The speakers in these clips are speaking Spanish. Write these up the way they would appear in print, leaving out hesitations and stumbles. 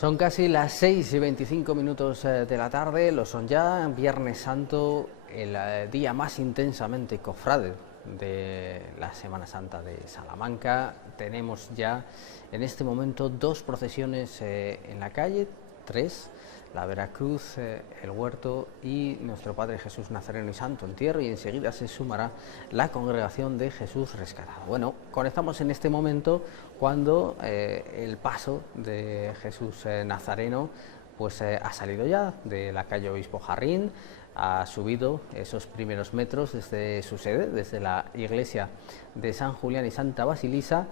Son casi las 6:25 de la tarde, lo son ya, Viernes Santo, el día más intensamente cofrade de la Semana Santa de Salamanca. Tenemos ya en este momento dos procesiones en la calle, tres, la Veracruz, el Huerto y Nuestro Padre Jesús Nazareno y Santo Entierro, y enseguida se sumará la Congregación de Jesús Rescatado. Bueno, conectamos en este momento cuando el paso de Jesús Nazareno pues ha salido ya de la calle Obispo Jarrín, ha subido esos primeros metros desde su sede, desde la iglesia de San Julián y Santa Basilisa,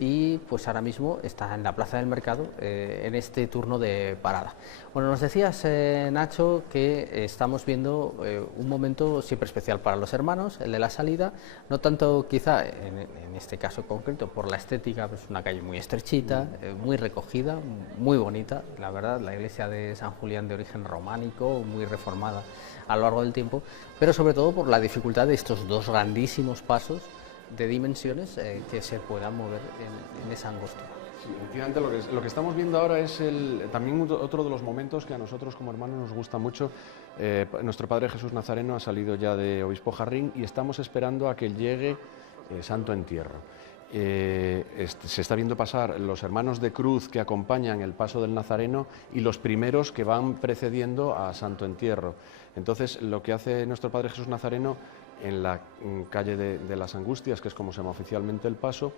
y pues ahora mismo está en la Plaza del Mercado en este turno de parada. Bueno, nos decías, Nacho, que estamos viendo un momento siempre especial para los hermanos, el de la salida, no tanto quizá en este caso concreto por la estética, pues una calle muy estrechita, muy recogida, muy bonita, la verdad, la iglesia de San Julián de origen románico, muy reformada a lo largo del tiempo, pero sobre todo por la dificultad de estos dos grandísimos pasos de dimensiones que se puedan mover en esa angostura. Sí, efectivamente, lo que estamos viendo ahora es también otro de los momentos que a nosotros como hermanos nos gusta mucho. Nuestro Padre Jesús Nazareno ha salido ya de Obispo Jarrín y estamos esperando a que llegue Santo Entierro. Se está viendo pasar los hermanos de cruz que acompañan el paso del Nazareno y los primeros que van precediendo a Santo Entierro. Entonces, lo que hace nuestro Padre Jesús Nazareno en la calle de las Angustias, que es como se llama oficialmente el paso,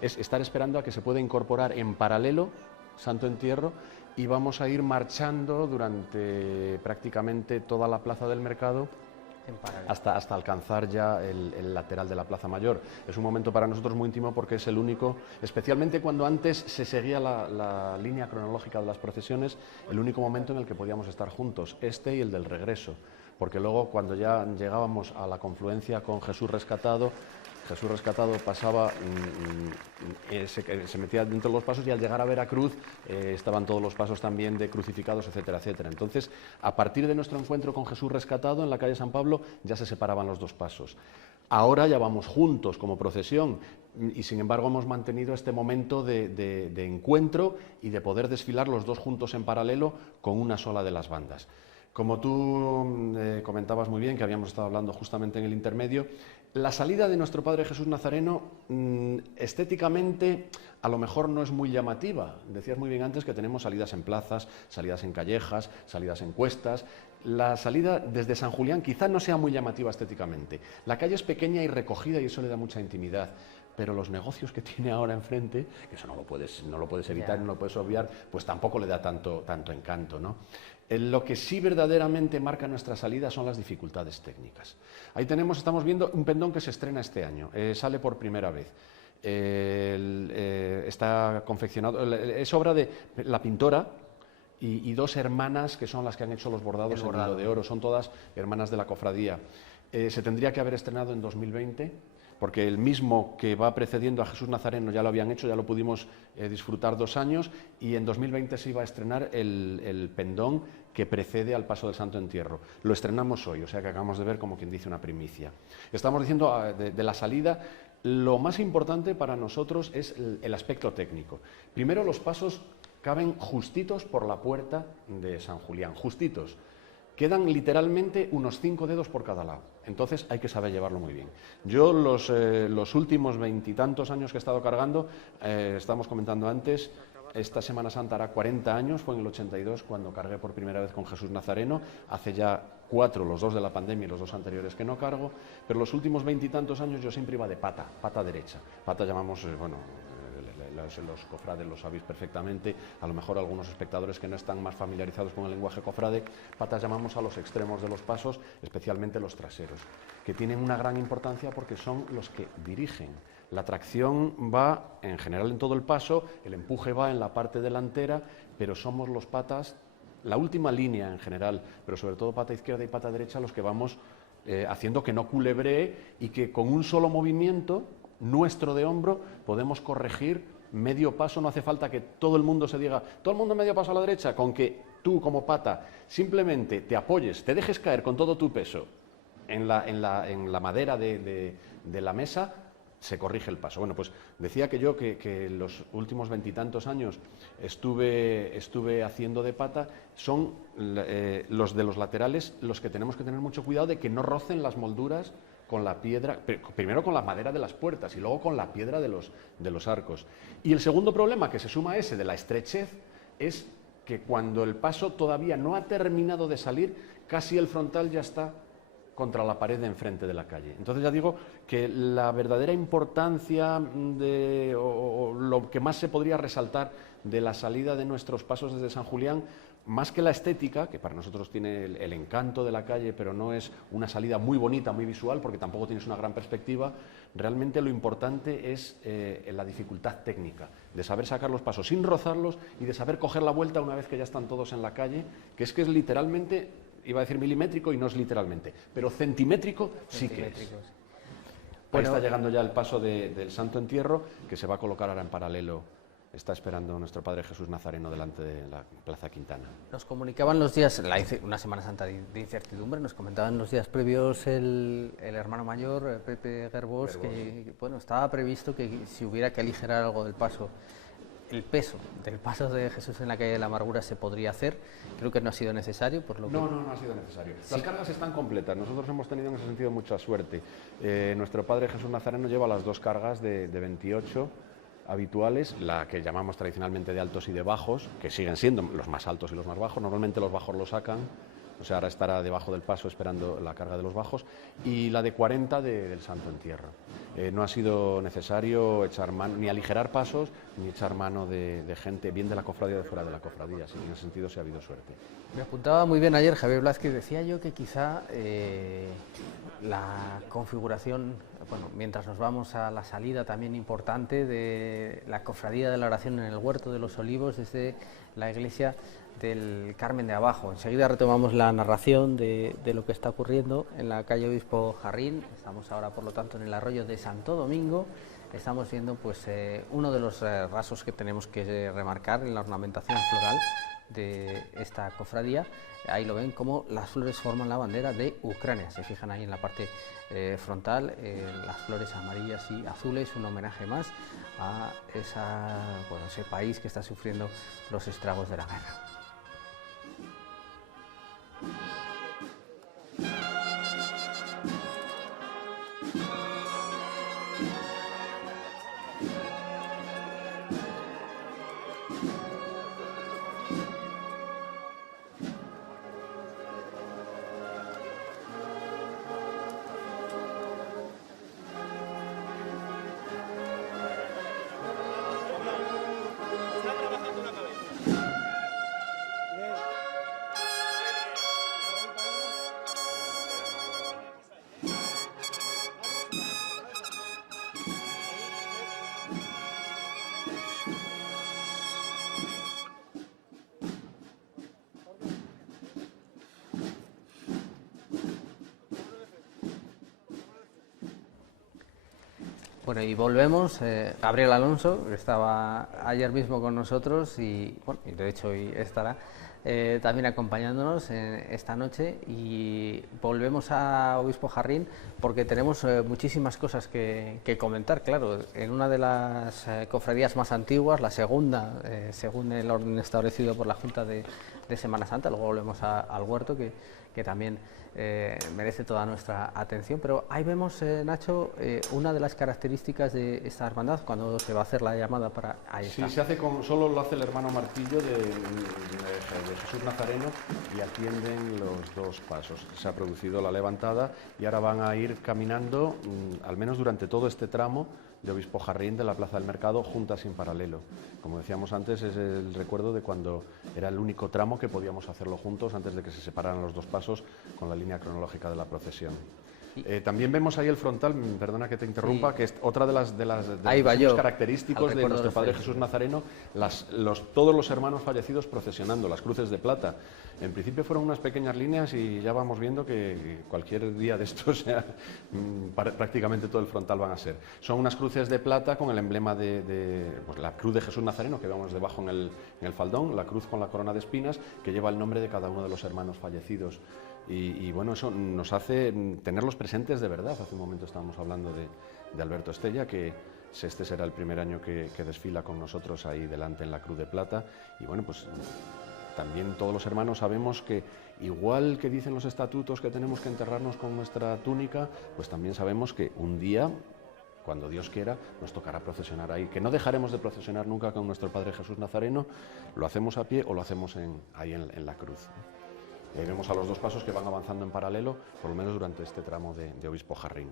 es estar esperando a que se pueda incorporar en paralelo Santo Entierro, y vamos a ir marchando durante prácticamente toda la plaza del mercado hasta alcanzar ya el lateral de la Plaza Mayor. Es un momento para nosotros muy íntimo porque es el único, especialmente cuando antes se seguía la línea cronológica de las procesiones, el único momento en el que podíamos estar juntos, este y el del regreso, porque luego cuando ya llegábamos a la confluencia con Jesús Rescatado pasaba, se metía dentro de los pasos, y al llegar a Veracruz estaban todos los pasos también de crucificados, etcétera, etcétera. Entonces, a partir de nuestro encuentro con Jesús Rescatado en la calle San Pablo, ya se separaban los dos pasos. Ahora ya vamos juntos como procesión, y sin embargo hemos mantenido este momento de encuentro y de poder desfilar los dos juntos en paralelo con una sola de las bandas. Como tú comentabas muy bien, que habíamos estado hablando justamente en el intermedio, la salida de nuestro Padre Jesús Nazareno estéticamente a lo mejor no es muy llamativa. Decías muy bien antes que tenemos salidas en plazas, salidas en callejas, salidas en cuestas. La salida desde San Julián quizá no sea muy llamativa estéticamente. La calle es pequeña y recogida y eso le da mucha intimidad. Pero los negocios que tiene ahora enfrente, que eso no lo puedes evitar, no lo puedes obviar, pues tampoco le da tanto encanto, ¿no? Lo que sí verdaderamente marca nuestra salida son las dificultades técnicas. Ahí estamos viendo un pendón que se estrena este año, sale por primera vez. Está confeccionado, es obra de la pintora y dos hermanas que son las que han hecho los bordados en hilo de oro, son todas hermanas de la cofradía. Se tendría que haber estrenado en 2020, porque el mismo que va precediendo a Jesús Nazareno ya lo habían hecho, ya lo pudimos disfrutar 2 años, y en 2020 se iba a estrenar el pendón que precede al paso del Santo Entierro. Lo estrenamos hoy, o sea que acabamos de ver, como quien dice, una primicia. Estamos diciendo de la salida, lo más importante para nosotros es el aspecto técnico. Primero, los pasos caben justitos por la puerta de San Julián, justitos. Quedan literalmente unos 5 dedos por cada lado, entonces hay que saber llevarlo muy bien. Yo los últimos 20 y tantos años que he estado cargando, estábamos comentando antes, esta Semana Santa hará 40 años, fue en el 82 cuando cargué por primera vez con Jesús Nazareno, hace ya 4, los 2 de la pandemia y los 2 anteriores que no cargo, pero los últimos 20 y tantos años yo siempre iba de pata derecha. Pata llamamos, los cofrades lo sabéis perfectamente, a lo mejor algunos espectadores que no están más familiarizados con el lenguaje cofrade, patas llamamos a los extremos de los pasos, especialmente los traseros, que tienen una gran importancia porque son los que dirigen. La tracción va en general en todo el paso, el empuje va en la parte delantera, pero somos los patas, la última línea en general, pero sobre todo pata izquierda y pata derecha, los que vamos haciendo que no culebree y que con un solo movimiento nuestro de hombro podemos corregir medio paso. No hace falta que todo el mundo se diga, todo el mundo medio paso a la derecha, con que tú como pata simplemente te apoyes, te dejes caer con todo tu peso en la madera de la mesa, se corrige el paso. Bueno, pues decía que yo que los últimos 20 y tantos años estuve haciendo de pata, son los de los laterales los que tenemos que tener mucho cuidado de que no rocen las molduras con la piedra, primero con la madera de las puertas y luego con la piedra de los arcos. Y el segundo problema que se suma a ese de la estrechez es que cuando el paso todavía no ha terminado de salir, casi el frontal ya está contra la pared de enfrente de la calle. Entonces ya digo que la verdadera importancia o lo que más se podría resaltar de la salida de nuestros pasos desde San Julián, más que la estética, que para nosotros tiene el encanto de la calle, pero no es una salida muy bonita, muy visual, porque tampoco tienes una gran perspectiva, realmente lo importante es la dificultad técnica, de saber sacar los pasos sin rozarlos y de saber coger la vuelta una vez que ya están todos en la calle, que es literalmente, iba a decir milimétrico y no es literalmente, pero centimétrico sí que es. Ahí está llegando ya el paso del Santo Entierro, que se va a colocar ahora en paralelo. Está esperando nuestro Padre Jesús Nazareno delante de la Plaza Quintana. Nos comunicaban los días, una Semana Santa de incertidumbre, nos comentaban los días previos el hermano mayor, Pepe Gerbós, que bueno, estaba previsto que si hubiera que aligerar algo del paso, el peso del paso de Jesús en la calle de la Amargura se podría hacer. Creo que no ha sido necesario, por lo que... No ha sido necesario. Las cargas están completas. Nosotros hemos tenido en ese sentido mucha suerte. Nuestro Padre Jesús Nazareno lleva las dos cargas de 28 habituales, la que llamamos tradicionalmente de altos y de bajos, que siguen siendo los más altos y los más bajos. Normalmente los bajos los sacan, o sea, ahora estará debajo del paso esperando la carga de los bajos, y la de 40 del Santo Entierro. No ha sido necesario echar mano, ni aligerar pasos, ni echar mano de gente, bien de la cofradía o de fuera de la cofradía. Así que en ese sentido sí ha habido suerte. Me apuntaba muy bien ayer Javier Blázquez, decía yo que quizá la configuración, bueno, mientras nos vamos a la salida también importante de la cofradía de la oración en el Huerto de los Olivos desde la iglesia del Carmen de Abajo. Enseguida retomamos la narración de lo que está ocurriendo en la calle Obispo Jarrín. Estamos ahora, por lo tanto, en el arroyo de Santo Domingo. Estamos viendo pues uno de los rasgos que tenemos que remarcar en la ornamentación floral de esta cofradía. Ahí lo ven como las flores forman la bandera de Ucrania. Se fijan ahí en la parte frontal, las flores amarillas y azules, un homenaje más a ese país que está sufriendo los estragos de la guerra. Bueno, y volvemos. Gabriel Alonso, que estaba ayer mismo con nosotros y, bueno, y de hecho hoy estará también acompañándonos esta noche, y volvemos a Obispo Jarrín porque tenemos muchísimas cosas que comentar. Claro, en una de las cofradías más antiguas, la segunda, según el orden establecido por la Junta de Semana Santa. Luego volvemos al Huerto, que también merece toda nuestra atención, pero ahí vemos, Nacho, una de las características de esta hermandad cuando se va a hacer la llamada para... Ahí está. Sí, se hace solo lo hace el hermano Martillo de Jesús Nazareno, y atienden los dos pasos. Se ha producido la levantada y ahora van a ir caminando, al menos durante todo este tramo de Obispo Jarrín de la Plaza del Mercado, juntas y en paralelo. Como decíamos antes, es el recuerdo de cuando era el único tramo que podíamos hacerlo juntos antes de que se separaran los dos pasos con la línea cronológica de la procesión. También vemos ahí el frontal, perdona que te interrumpa, que es otra de las característicos de nuestro Padre Jesús Nazareno, todos los hermanos fallecidos procesionando, las cruces de plata. En principio fueron unas pequeñas líneas y ya vamos viendo que cualquier día de estos, prácticamente todo el frontal van a ser. Son unas cruces de plata con el emblema de pues, la cruz de Jesús Nazareno que vemos debajo en el faldón la cruz con la corona de espinas que lleva el nombre de cada uno de los hermanos fallecidos. Y bueno, eso nos hace tenerlos presentes de verdad. Hace un momento estábamos hablando de Alberto Estella, que este será el primer año que desfila con nosotros ahí delante en la Cruz de Plata. Y bueno, pues también todos los hermanos sabemos que, igual que dicen los estatutos que tenemos que enterrarnos con nuestra túnica, pues también sabemos que un día, cuando Dios quiera, nos tocará procesionar ahí, que no dejaremos de procesionar nunca con nuestro Padre Jesús Nazareno, lo hacemos a pie o lo hacemos ahí en la cruz. Y ahí vemos a los dos pasos que van avanzando en paralelo, por lo menos durante este tramo de Obispo Jarrín.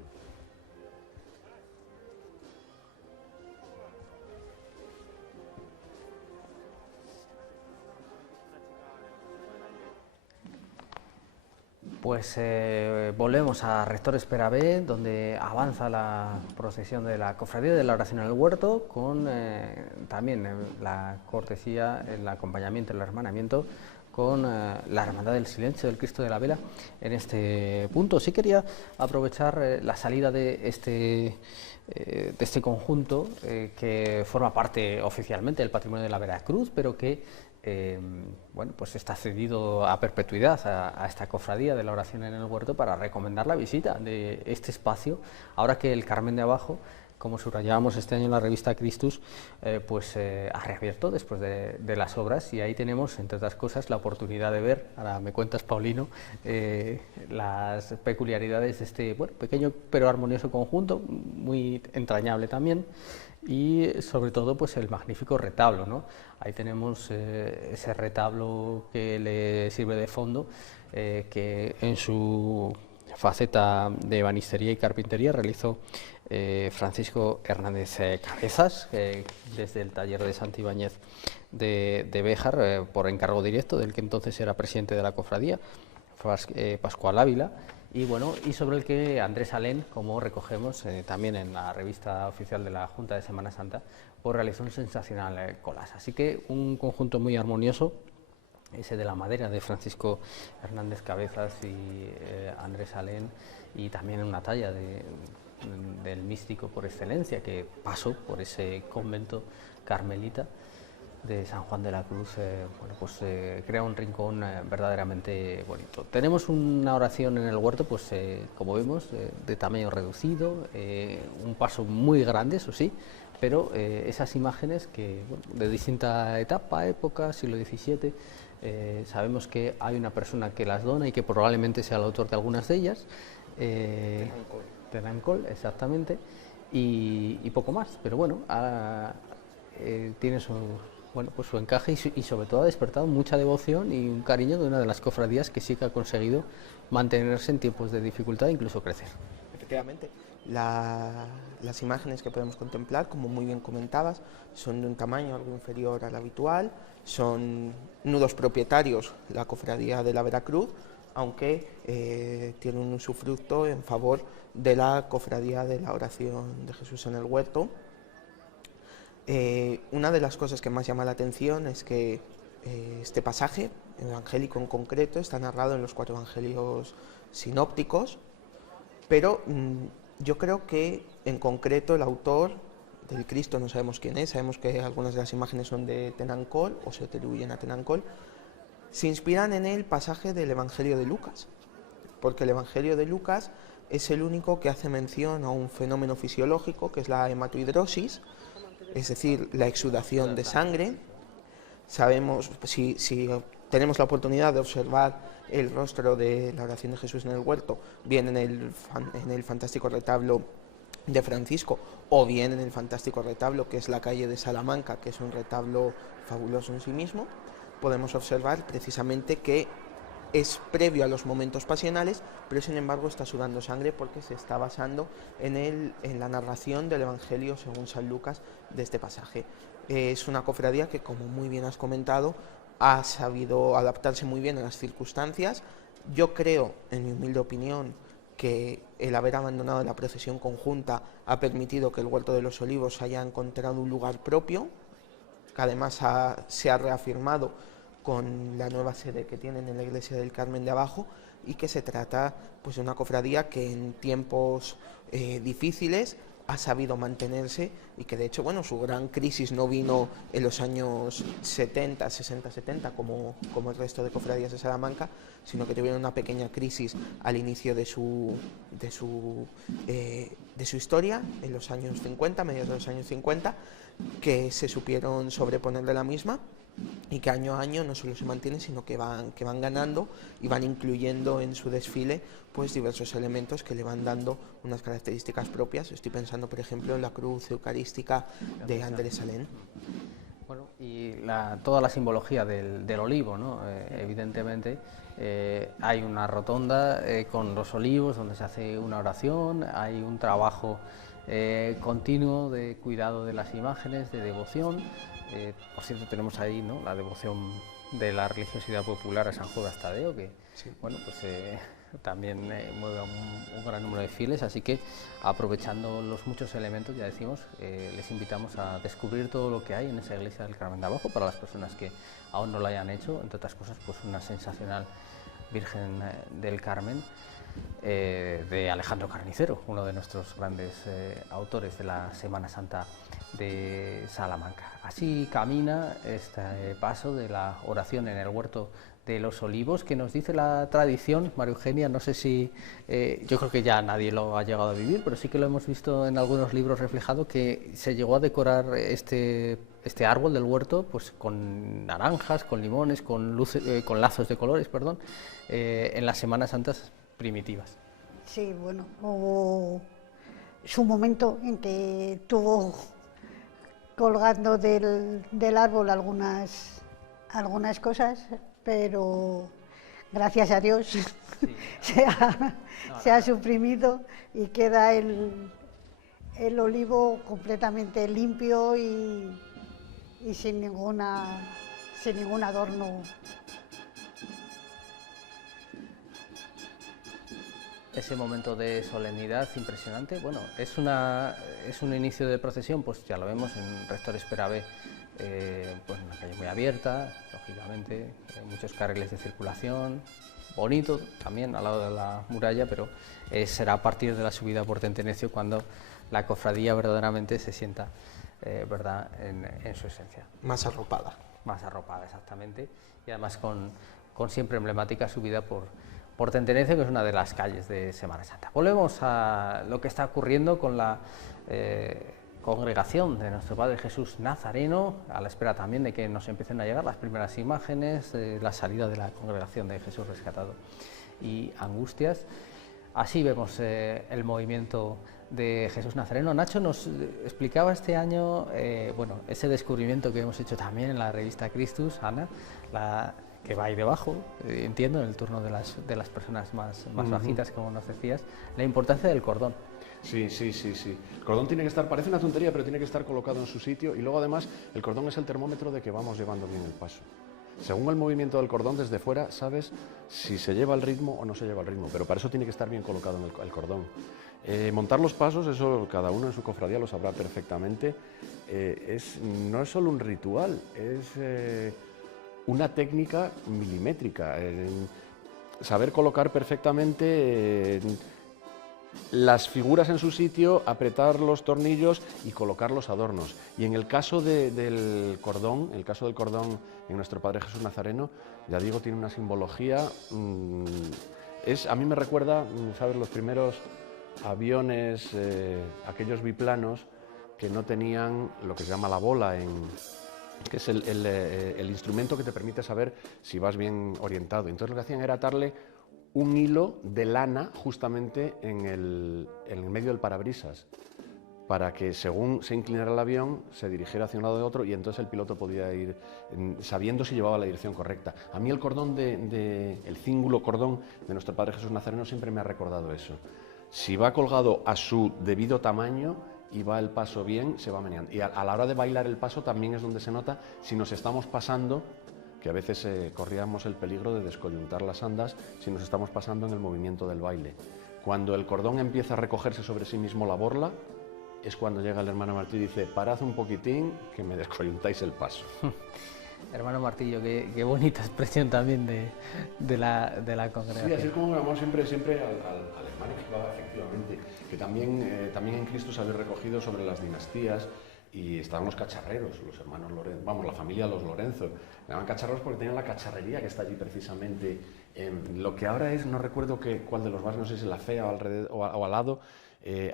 Pues volvemos a Rector Espera B, donde avanza la procesión de la Cofradía de la Oración en el Huerto, con también la cortesía, el acompañamiento, el hermanamiento con la Hermandad del Silencio del Cristo de la Vela en este punto. Sí quería aprovechar la salida de este conjunto que forma parte oficialmente del patrimonio de la Veracruz, pero que bueno, pues está cedido a perpetuidad a esta cofradía de la Oración en el Huerto, para recomendar la visita de este espacio, ahora que el Carmen de Abajo, como subrayábamos este año en la revista Christus, pues ha reabierto después de las obras, y ahí tenemos, entre otras cosas, la oportunidad de ver, ahora me cuentas, Paulino, las peculiaridades de este, bueno, pequeño pero armonioso conjunto, muy entrañable también, y sobre todo pues el magnífico retablo, ¿no? Ahí tenemos ese retablo que le sirve de fondo, que en su faceta de ebanistería y carpintería realizó Francisco Hernández Cabezas, desde el taller de Santibáñez de Béjar, por encargo directo del que entonces era presidente de la cofradía, Pascual Ávila, y bueno, y sobre el que Andrés Alén, como recogemos también en la revista oficial de la Junta de Semana Santa, pues realizó un sensacional collage. Así que un conjunto muy armonioso, ese de la madera de Francisco Hernández Cabezas y Andrés Alén, y también una talla del místico por excelencia que pasó por ese convento carmelita de San Juan de la Cruz. Bueno, pues crea un rincón verdaderamente bonito. Tenemos una oración en el huerto, pues como vemos, de tamaño reducido, un paso muy grande, eso sí, pero esas imágenes que, bueno, de distinta etapa, época, siglo XVII, sabemos que hay una persona que las dona y que probablemente sea el autor de algunas de ellas, Tenancol, exactamente, y poco más, pero bueno, tiene su, bueno, pues su encaje y sobre todo ha despertado mucha devoción y un cariño de una de las cofradías que sí que ha conseguido mantenerse en tiempos de dificultad e incluso crecer. Efectivamente, las imágenes que podemos contemplar, como muy bien comentabas, son de un tamaño algo inferior al habitual, son nudos propietarios la cofradía de la Veracruz, aunque tienen un usufructo en favor de la cofradía de la Oración de Jesús en el Huerto. Una de las cosas que más llama la atención es que este pasaje evangélico en concreto está narrado en los 4 evangelios sinópticos, pero yo creo que en concreto el autor del Cristo no sabemos quién es, sabemos que algunas de las imágenes son de Tenancol o se atribuyen a Tenancol, se inspiran en el pasaje del Evangelio de Lucas, porque el Evangelio de Lucas es el único que hace mención a un fenómeno fisiológico que es la hematohidrosis, es decir, la exudación de sangre. Sabemos, si tenemos la oportunidad de observar el rostro de la Oración de Jesús en el Huerto, bien en el fantástico retablo de Francisco, o bien en el fantástico retablo que es la calle de Salamanca, que es un retablo fabuloso en sí mismo, podemos observar precisamente que es previo a los momentos pasionales, pero sin embargo está sudando sangre porque se está basando en la narración del Evangelio según San Lucas de este pasaje. Es una cofradía que, como muy bien has comentado, ha sabido adaptarse muy bien a las circunstancias. Yo creo, en mi humilde opinión, que el haber abandonado la procesión conjunta ha permitido que el Huerto de los Olivos haya encontrado un lugar propio, que además se ha reafirmado con la nueva sede que tienen en la iglesia del Carmen de Abajo, y que se trata pues de una cofradía que en tiempos difíciles ha sabido mantenerse y que de hecho, bueno, su gran crisis no vino en los años 70, 60, 70 como el resto de cofradías de Salamanca, sino que tuvieron una pequeña crisis al inicio de su historia, en los años 50, mediados de los años 50, que se supieron sobreponer de la misma y que año a año no solo se mantienen, sino que van ganando y van incluyendo en su desfile pues diversos elementos que le van dando unas características propias. Estoy pensando, por ejemplo, en la cruz eucarística de Andrés Salén. Bueno, y toda la simbología del olivo, ¿no? Evidentemente hay una rotonda con los olivos donde se hace una oración, hay un trabajo continuo de cuidado de las imágenes, de devoción. Por cierto, tenemos ahí, ¿no?, la devoción de la religiosidad popular a San Judas Tadeo, que sí, bueno, pues también mueve a un gran número de fieles, así que aprovechando los muchos elementos, ya decimos, les invitamos a descubrir todo lo que hay en esa iglesia del Carmen de Abajo, para las personas que aún no lo hayan hecho, entre otras cosas, pues una sensacional Virgen del Carmen, de Alejandro Carnicero, uno de nuestros grandes autores de la Semana Santa de Salamanca. Así camina este paso de la oración en el huerto de los Olivos, que nos dice la tradición, María Eugenia, no sé si, yo creo que ya nadie lo ha llegado a vivir, pero sí que lo hemos visto en algunos libros reflejado, que se llegó a decorar este árbol del huerto pues con naranjas, con limones, con lazos de colores, perdón, en las Semanas Santas primitivas. Sí, bueno, hubo su momento en que tuvo colgando del árbol algunas cosas, pero gracias a Dios sí, se ha suprimido y queda el olivo completamente limpio y sin ningún adorno. Ese momento de solemnidad impresionante, bueno, es un inicio de procesión, pues ya lo vemos en Rector Esperabé, pues una calle muy abierta, lógicamente, muchos carriles de circulación, bonito también al lado de la muralla, pero será a partir de la subida por Tentenecio cuando la cofradía verdaderamente se sienta, ¿verdad?, en su esencia. Más arropada. Más arropada, exactamente, y además con siempre emblemática subida por Tentenecio, que es una de las calles de Semana Santa. Volvemos a lo que está ocurriendo con la congregación de nuestro Padre Jesús Nazareno, a la espera también de que nos empiecen a llegar las primeras imágenes de la salida de la congregación de Jesús Rescatado y Angustias. Así vemos el movimiento de Jesús Nazareno. Nacho nos explicaba este año, bueno, ese descubrimiento que hemos hecho también en la revista Christus, Ana, que va ahí debajo, entiendo, en el turno de las personas más bajitas, como nos decías, la importancia del cordón. Sí. El cordón tiene que estar, parece una tontería, pero tiene que estar colocado en su sitio, y luego además el cordón es el termómetro de que vamos llevando bien el paso. Según el movimiento del cordón desde fuera, sabes si se lleva el ritmo o no se lleva el ritmo, pero para eso tiene que estar bien colocado en el cordón. Montar los pasos, eso cada uno en su cofradía lo sabrá perfectamente, no es solo un ritual, es una técnica milimétrica, saber colocar perfectamente las figuras en su sitio, apretar los tornillos y colocar los adornos. Y en el caso del cordón, en nuestro Padre Jesús Nazareno, ya digo, tiene una simbología, a mí me recuerda, ¿sabes?, los primeros aviones, aquellos biplanos que no tenían lo que se llama la bola, que es el instrumento que te permite saber si vas bien orientado. Entonces lo que hacían era atarle un hilo de lana justamente en el medio del parabrisas, para que según se inclinara el avión se dirigiera hacia un lado de otro, y entonces el piloto podía ir sabiendo si llevaba la dirección correcta. A mí el cordón el cíngulo cordón de nuestro Padre Jesús Nazareno siempre me ha recordado eso. Si va colgado a su debido tamaño y va el paso bien, se va meneando. Y a la hora de bailar el paso también es donde se nota si nos estamos pasando, que a veces corríamos el peligro de descoyuntar las andas si nos estamos pasando en el movimiento del baile. Cuando el cordón empieza a recogerse sobre sí mismo la borla, es cuando llega el hermano Martí y dice: parad un poquitín, que me descoyuntáis el paso. Hermano Martillo, qué bonita expresión también de la congregación. Sí, así es como llamamos siempre al hermano que va efectivamente efectivamente. Que también en Cristo se había recogido sobre las dinastías y estaban los cacharreros, los hermanos Lorenzo, vamos, la familia Los Lorenzo. Llamaban cacharreros porque tenían la cacharrería que está allí precisamente en lo que ahora es, no recuerdo cuál de los barrios, no sé si es La Fea o al lado,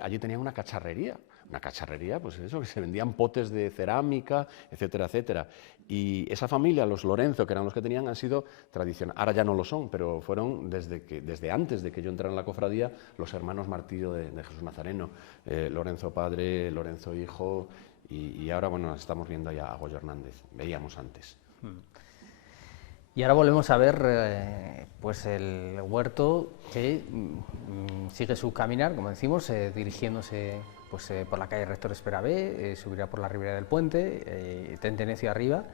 allí tenían una cacharrería. Una cacharrería, pues eso, que se vendían potes de cerámica, etcétera, etcétera. Y esa familia, los Lorenzo, que eran los que tenían, han sido tradicionales. Ahora ya no lo son, pero fueron desde antes de que yo entrara en la cofradía, los hermanos Martillo de Jesús Nazareno, Lorenzo padre, Lorenzo hijo, y ahora, bueno, estamos viendo ya a Goyo Hernández, veíamos antes. Y ahora volvemos a ver pues el huerto que sigue su caminar, como decimos, dirigiéndose pues, por la calle Rector Espera B, subirá por la ribera del puente, tendencia arriba.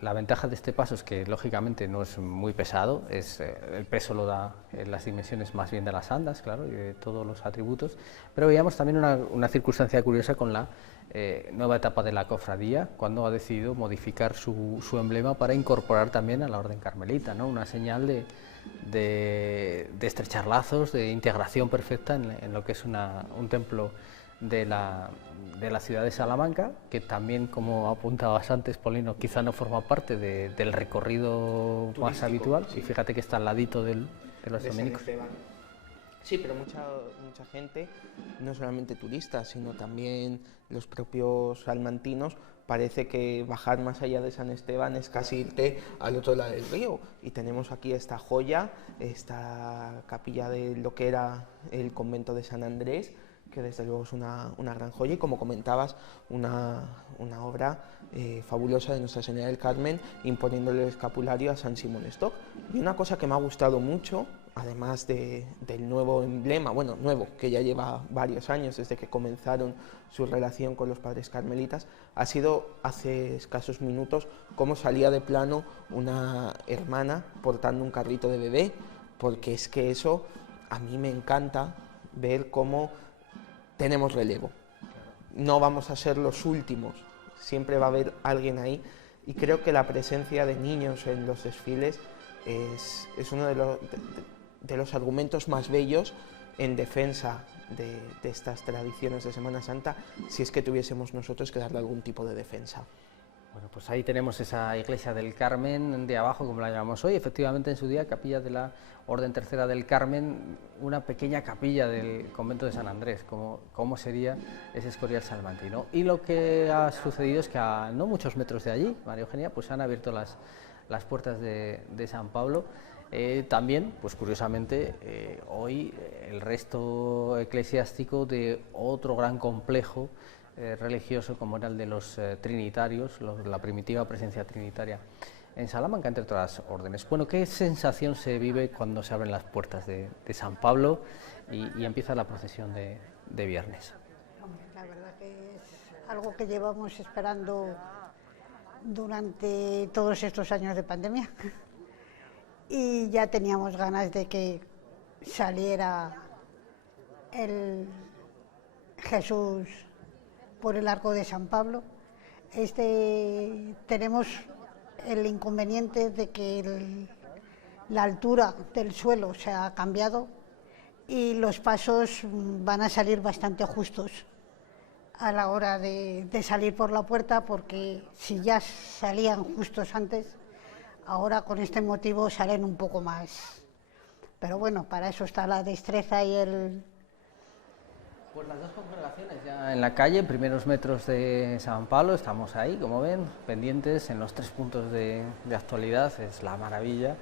La ventaja de este paso es que lógicamente no es muy pesado, el peso lo da las dimensiones más bien de las andas, claro, y de todos los atributos, pero veíamos también una circunstancia curiosa con la nueva etapa de la cofradía, cuando ha decidido modificar su emblema para incorporar también a la Orden Carmelita, ¿no? Una señal de estrechar lazos, de integración perfecta en lo que es un templo de la ciudad de Salamanca, que también, como apuntabas antes, Polino, quizá no forma parte del recorrido turístico, más habitual, sí. Y fíjate que está al ladito de los dominicos. Sí, pero mucha gente, no solamente turistas, sino también los propios salmantinos, parece que bajar más allá de San Esteban es casi irte al otro lado del río. Y tenemos aquí esta joya, esta capilla de lo que era el convento de San Andrés, que desde luego es una gran joya, y como comentabas, una obra fabulosa de Nuestra Señora del Carmen, imponiéndole el escapulario a San Simón Stock. Y una cosa que me ha gustado mucho, además del nuevo emblema, bueno, nuevo, que ya lleva varios años desde que comenzaron su relación con los padres carmelitas, ha sido hace escasos minutos cómo salía de plano una hermana portando un carrito de bebé, porque es que eso a mí me encanta ver cómo tenemos relevo. No vamos a ser los últimos, siempre va a haber alguien ahí, y creo que la presencia de niños en los desfiles es uno de los argumentos más bellos en defensa de estas tradiciones de Semana Santa, si es que tuviésemos nosotros que darle algún tipo de defensa. Bueno, pues ahí tenemos esa iglesia del Carmen de abajo, como la llamamos hoy, efectivamente en su día capilla de la Orden Tercera del Carmen, una pequeña capilla del convento de San Andrés, como sería ese Escorial salmantino. Y lo que ha sucedido es que a no muchos metros de allí, María Eugenia, pues han abierto las puertas de San Pablo. También, pues curiosamente, hoy el resto eclesiástico de otro gran complejo religioso como era el de los trinitarios, la primitiva presencia trinitaria en Salamanca, entre otras órdenes. Bueno, ¿qué sensación se vive cuando se abren las puertas de San Pablo y empieza la procesión de viernes? La verdad que es algo que llevamos esperando durante todos estos años de pandemia y ya teníamos ganas de que saliera el Jesús por el arco de San Pablo. Tenemos el inconveniente de que la altura del suelo se ha cambiado y los pasos van a salir bastante justos a la hora de salir por la puerta, porque si ya salían justos antes, ahora con este motivo salen un poco más. Pero bueno, para eso está la destreza y el... Pues las dos congregaciones ya en la calle, primeros metros de San Pablo, estamos ahí, como ven, pendientes en los 3 puntos de actualidad. Es la maravilla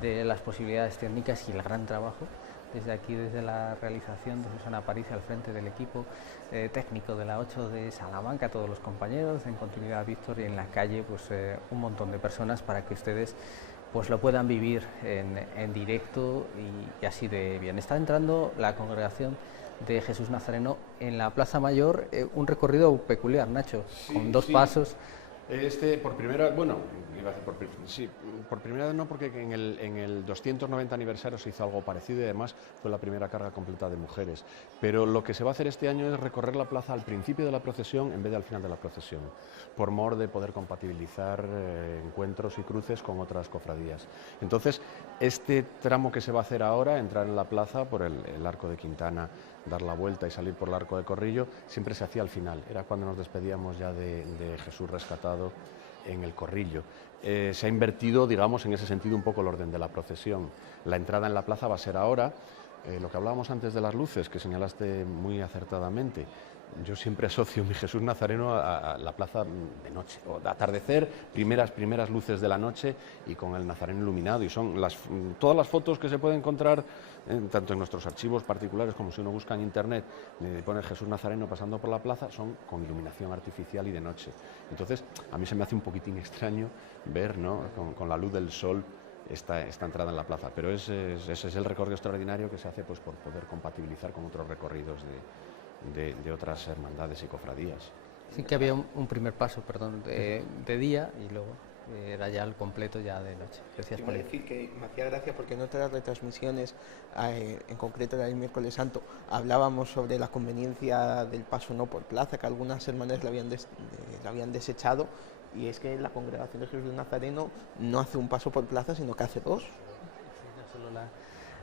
de las posibilidades técnicas y el gran trabajo desde aquí, desde la realización de Susana Aparicio al frente del equipo técnico de la 8 de Salamanca, todos los compañeros en continuidad Víctor, y en la calle pues un montón de personas para que ustedes pues lo puedan vivir en directo y así de bien. Está entrando la congregación de Jesús Nazareno en la Plaza Mayor, un recorrido peculiar, Nacho, con dos pasos Por primera vez, bueno, iba a decir sí, por primera vez no, porque en el 290 aniversario se hizo algo parecido y además fue la primera carga completa de mujeres. Pero lo que se va a hacer este año es recorrer la plaza al principio de la procesión en vez de al final de la procesión, por mor de poder compatibilizar encuentros y cruces con otras cofradías. Entonces, este tramo que se va a hacer ahora, entrar en la plaza por el Arco de Quintana, dar la vuelta y salir por el Arco de Corrillo, siempre se hacía al final, era cuando nos despedíamos ya de Jesús rescatado en el Corrillo. Se ha invertido, digamos, en ese sentido un poco el orden de la procesión. La entrada en la plaza va a ser ahora, lo que hablábamos antes de las luces, que señalaste muy acertadamente. Yo siempre asocio mi Jesús Nazareno a la plaza de noche, o de atardecer, primeras luces de la noche y con el Nazareno iluminado. Y son todas las fotos que se pueden encontrar, tanto en nuestros archivos particulares como si uno busca en internet, pone Jesús Nazareno pasando por la plaza, son con iluminación artificial y de noche. Entonces, a mí se me hace un poquitín extraño ver, ¿no?, con la luz del sol esta entrada en la plaza. Pero ese es el recorrido extraordinario que se hace pues por poder compatibilizar con otros recorridos de otras hermandades y cofradías. Sí que había un primer paso, perdón, de día y luego era ya el completo ya de noche. Quiero decir que me hacía gracia porque en otras retransmisiones, en concreto del miércoles santo, hablábamos sobre la conveniencia del paso no por plaza, que algunas hermanas la habían desechado, y es que la Congregación de Jesús Nazareno no hace un paso por plaza, sino que hace dos. Sí, no solo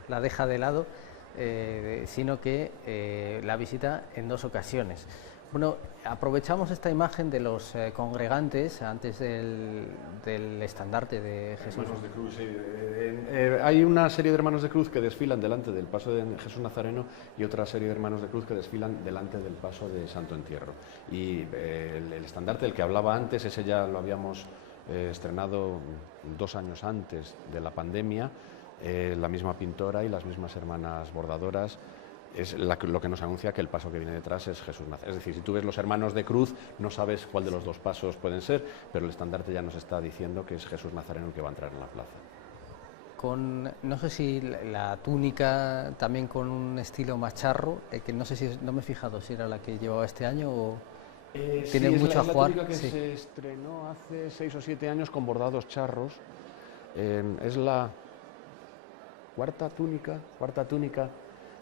la deja de lado, sino que la visita en dos ocasiones. Bueno, aprovechamos esta imagen de los congregantes antes del estandarte de Jesús. Hermanos de Cruz, sí. Hay una serie de hermanos de cruz que desfilan delante del paso de Jesús Nazareno y otra serie de hermanos de cruz que desfilan delante del paso de Santo Entierro. Y el estandarte del que hablaba antes, ese ya lo habíamos estrenado 2 años antes de la pandemia. La misma pintora y las mismas hermanas bordadoras es lo que nos anuncia que el paso que viene detrás es Jesús Nazareno. Es decir, si tú ves los hermanos de cruz, no sabes cuál de los dos pasos pueden ser, pero el estandarte ya nos está diciendo que es Jesús Nazareno el que va a entrar en la plaza. No sé si la túnica también con un estilo más charro, que no sé si, no me he fijado si era la que llevaba este año o tiene mucho a jugar. Es la túnica que se estrenó hace 6 o 7 años con bordados charros. Es la cuarta túnica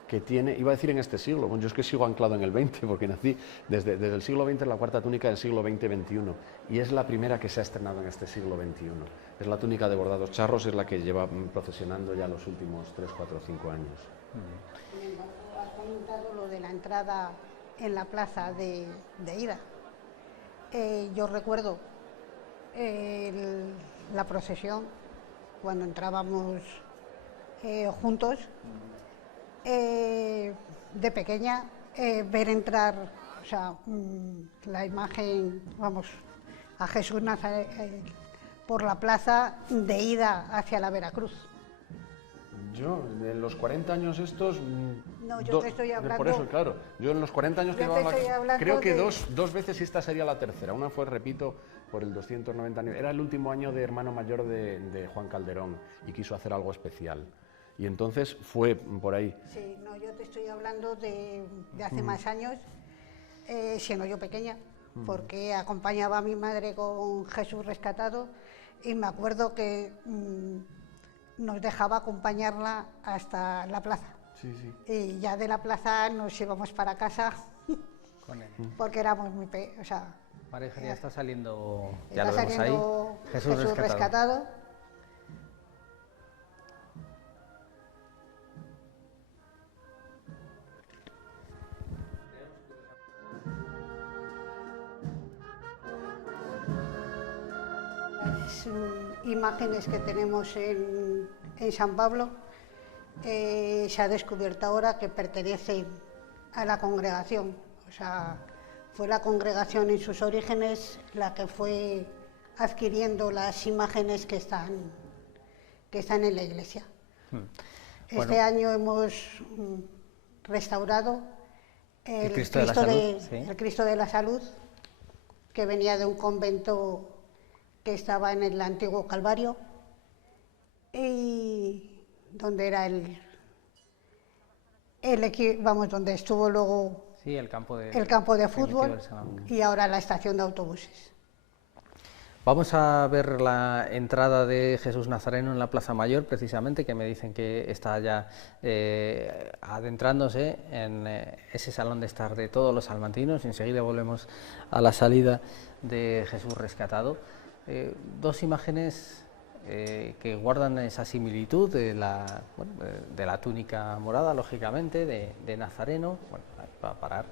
que tiene, iba a decir en este siglo, bueno, yo es que sigo anclado en el XX porque nací desde el siglo XX, es la cuarta túnica del siglo XX-XXI y es la primera que se ha estrenado en este siglo XXI. Es la túnica de bordados charros, es la que lleva procesionando ya los últimos 3, 4, 5 años. Sin embargo, has comentado lo de la entrada en la plaza de ida. Yo recuerdo la procesión cuando entrábamos juntos. De pequeña, ver entrar, o sea, la imagen, vamos, a Jesús Nazareno por la plaza de ida hacia la Veracruz. Yo, en los 40 años estos... No, yo te estoy hablando... Por eso, claro, yo en los 40 años que llevaba... Creo que dos veces y esta sería la tercera. Una fue, repito, por el 290 años. Era el último año de hermano mayor de Juan Calderón y quiso hacer algo especial. Y entonces fue por ahí. Sí, no, yo te estoy hablando de hace más años, siendo yo pequeña, porque acompañaba a mi madre con Jesús rescatado y me acuerdo que nos dejaba acompañarla hasta la plaza. Sí, sí. Y ya de la plaza nos íbamos para casa Con él. porque éramos muy pequeños. O sea, María Eugenia está saliendo, ya está lo vemos ahí, saliendo Jesús rescatado. Imágenes que tenemos en San Pablo, se ha descubierto ahora que pertenecen a la congregación. O sea, fue la congregación en sus orígenes la que fue adquiriendo las imágenes que están en la iglesia. Este año hemos restaurado el Cristo de la Salud, que venía de un convento que estaba en el antiguo Calvario y donde era donde estuvo luego sí, el campo de fútbol y ahora la estación de autobuses. Vamos a ver la entrada de Jesús Nazareno en la Plaza Mayor, precisamente, que me dicen que está ya adentrándose en ese salón de estar de todos los salmantinos, y enseguida volvemos a la salida de Jesús rescatado. Dos imágenes que guardan esa similitud de la túnica morada, lógicamente, de Nazareno. Bueno, va a parar.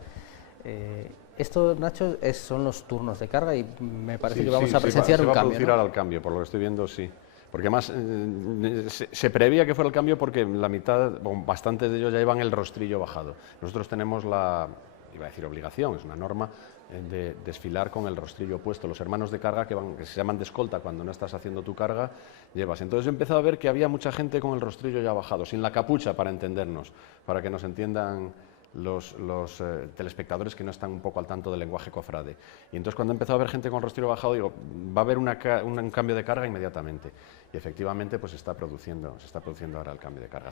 Esto, Nacho, son los turnos de carga y me parece que vamos a presenciar un cambio. Se va a producir ahora el cambio, por lo que estoy viendo, sí. Porque además se preveía que fuera el cambio porque la mitad, bastantes de ellos ya llevan el rostrillo bajado. Nosotros tenemos iba a decir obligación, es una norma, de desfilar con el rostrillo puesto. Los hermanos de carga, que se llaman de escolta, cuando no estás haciendo tu carga, llevas. Entonces he empezado a ver que había mucha gente con el rostrillo ya bajado, sin la capucha, para entendernos, para que nos entiendan los telespectadores que no están un poco al tanto del lenguaje cofrade. Y entonces cuando he empezado a ver gente con rostrillo bajado, digo, va a haber un cambio de carga inmediatamente. Y efectivamente pues se está produciendo ahora el cambio de carga.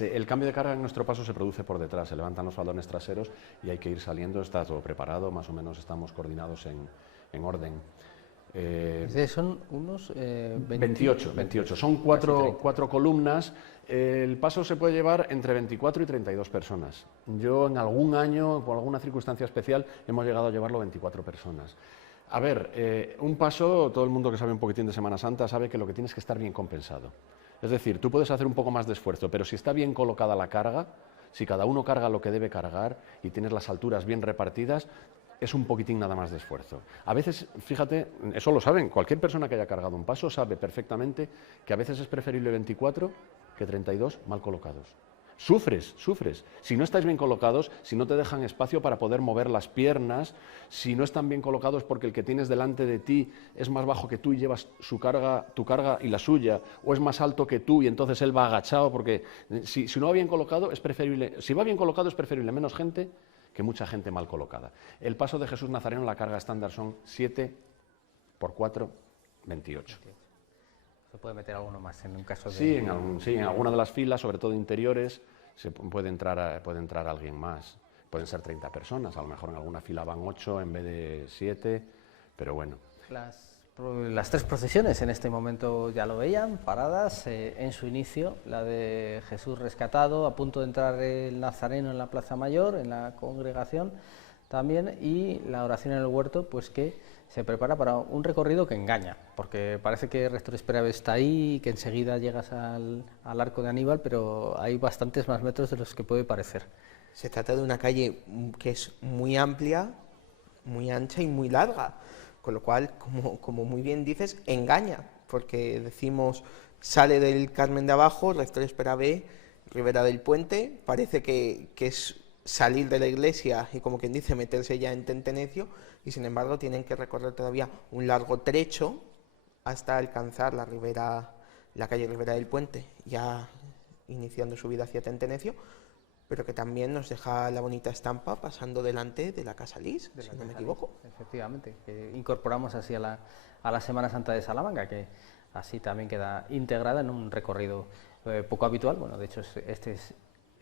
El cambio de carga en nuestro paso se produce por detrás, se levantan los faldones traseros y hay que ir saliendo, está todo preparado, más o menos estamos coordinados en orden. Son unos 28. Son cuatro columnas. El paso se puede llevar entre 24 y 32 personas. Yo en algún año, por alguna circunstancia especial, hemos llegado a llevarlo 24 personas. A ver, un paso, todo el mundo que sabe un poquitín de Semana Santa sabe que lo que tienes que estar bien compensado. Es decir, tú puedes hacer un poco más de esfuerzo, pero si está bien colocada la carga, si cada uno carga lo que debe cargar y tienes las alturas bien repartidas, es un poquitín nada más de esfuerzo. A veces, fíjate, eso lo saben, cualquier persona que haya cargado un paso sabe perfectamente que a veces es preferible 24 que 32 mal colocados. Sufres. Si no estáis bien colocados, si no te dejan espacio para poder mover las piernas, si no están bien colocados porque el que tienes delante de ti es más bajo que tú y llevas tu carga y la suya, o es más alto que tú y entonces él va agachado, porque si no va bien colocado, si va bien colocado es preferible menos gente que mucha gente mal colocada. El paso de Jesús Nazareno, la carga estándar son 7 por 4, 28. ¿Se puede meter alguno más en un caso de...? Sí, en alguna de las filas, sobre todo interiores, puede entrar alguien más. Pueden ser 30 personas, a lo mejor en alguna fila van 8 en vez de 7, pero bueno. Las tres procesiones en este momento ya lo veían, paradas en su inicio, la de Jesús rescatado, a punto de entrar el Nazareno en la Plaza Mayor, en la congregación también, y la oración en el huerto, pues que se prepara para un recorrido que engaña, porque parece que Rector Esperave está ahí y que enseguida llegas al Arco de Aníbal, pero hay bastantes más metros de los que puede parecer. Se trata de una calle que es muy amplia, muy ancha y muy larga, con lo cual, como muy bien dices, engaña, porque decimos, sale del Carmen de abajo, Rector Esperave, Ribera del Puente, parece que es salir de la iglesia y, como quien dice, meterse ya en Tentenecio, y sin embargo tienen que recorrer todavía un largo trecho hasta alcanzar la calle Ribera del Puente, ya iniciando su vida hacia Tentenecio, pero que también nos deja la bonita estampa pasando delante de la Casa Lis, si no me equivoco. Efectivamente, que incorporamos así a la Semana Santa de Salamanca, que así también queda integrada en un recorrido poco habitual. Bueno, de hecho este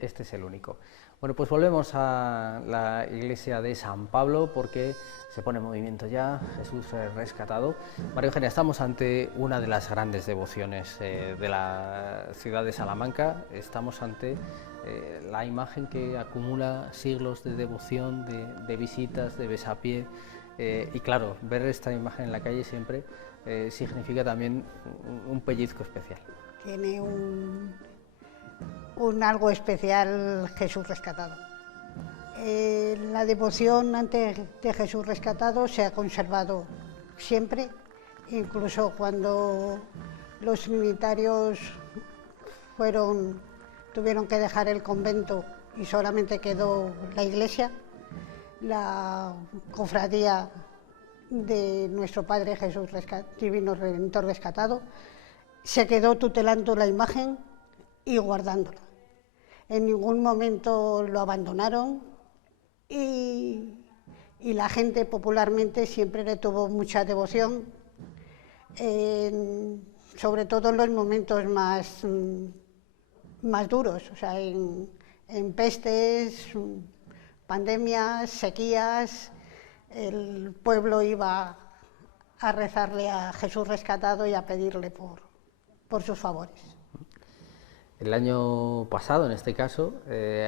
es el único. Bueno, pues volvemos a la iglesia de San Pablo, porque se pone en movimiento ya Jesús rescatado. María Eugenia, estamos ante una de las grandes devociones de la ciudad de Salamanca. Estamos ante la imagen que acumula siglos de devoción, de visitas, de besapié, y claro, ver esta imagen en la calle siempre significa también un pellizco especial. Tiene un algo especial Jesús rescatado. La devoción ante de Jesús rescatado se ha conservado siempre, incluso cuando los trinitarios tuvieron que dejar el convento y solamente quedó la iglesia. La cofradía de nuestro Padre Jesús Divino Redentor rescatado se quedó tutelando la imagen y guardándola. En ningún momento lo abandonaron y la gente popularmente siempre le tuvo mucha devoción, sobre todo en los momentos más duros, o sea, en pestes, pandemias, sequías. El pueblo iba a rezarle a Jesús rescatado y a pedirle por sus favores. El año pasado, en este caso,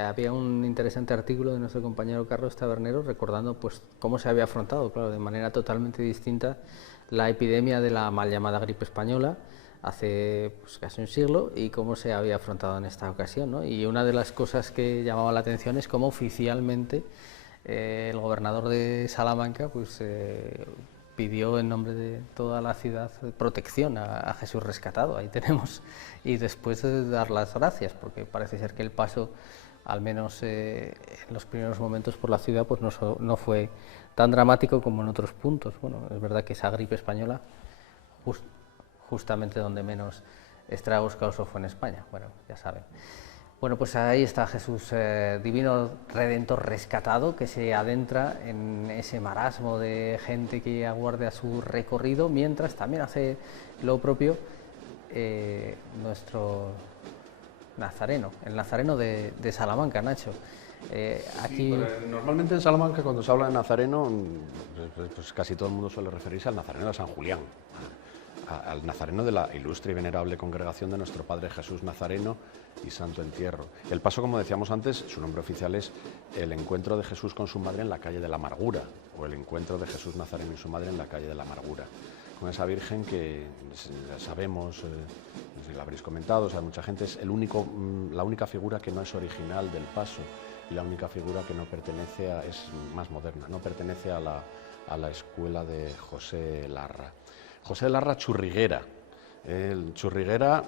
había un interesante artículo de nuestro compañero Carlos Tabernero recordando pues cómo se había afrontado, claro, de manera totalmente distinta la epidemia de la mal llamada gripe española hace pues, casi un siglo y cómo se había afrontado en esta ocasión, ¿no? Y una de las cosas que llamaba la atención es cómo oficialmente el gobernador de Salamanca pues, pidió en nombre de toda la ciudad protección a Jesús rescatado. Ahí tenemos, y después de dar las gracias, porque parece ser que el paso, al menos en los primeros momentos por la ciudad, pues no fue tan dramático como en otros puntos. Bueno, es verdad que esa gripe española, justamente donde menos estragos causó fue en España, bueno, ya saben. Bueno, pues ahí está Jesús, divino redentor rescatado, que se adentra en ese marasmo de gente que aguarda su recorrido, mientras también hace lo propio nuestro nazareno, el nazareno de Salamanca, Nacho. Aquí... Sí, normalmente en Salamanca, cuando se habla de nazareno, pues casi todo el mundo suele referirse al nazareno de San Julián, al nazareno de la ilustre y venerable congregación de nuestro Padre Jesús Nazareno y Santo Entierro. El paso, como decíamos antes, su nombre oficial es el encuentro de Jesús con su madre en la calle de la Amargura, o el encuentro de Jesús Nazareno y su madre en la calle de la Amargura, con esa Virgen que ya sabemos, si la habréis comentado, o sea, mucha gente, es la única figura que no es original del paso, y la única figura que no pertenece es más moderna, no pertenece a la escuela de José Larra. José Larra Churriguera. Churriguera,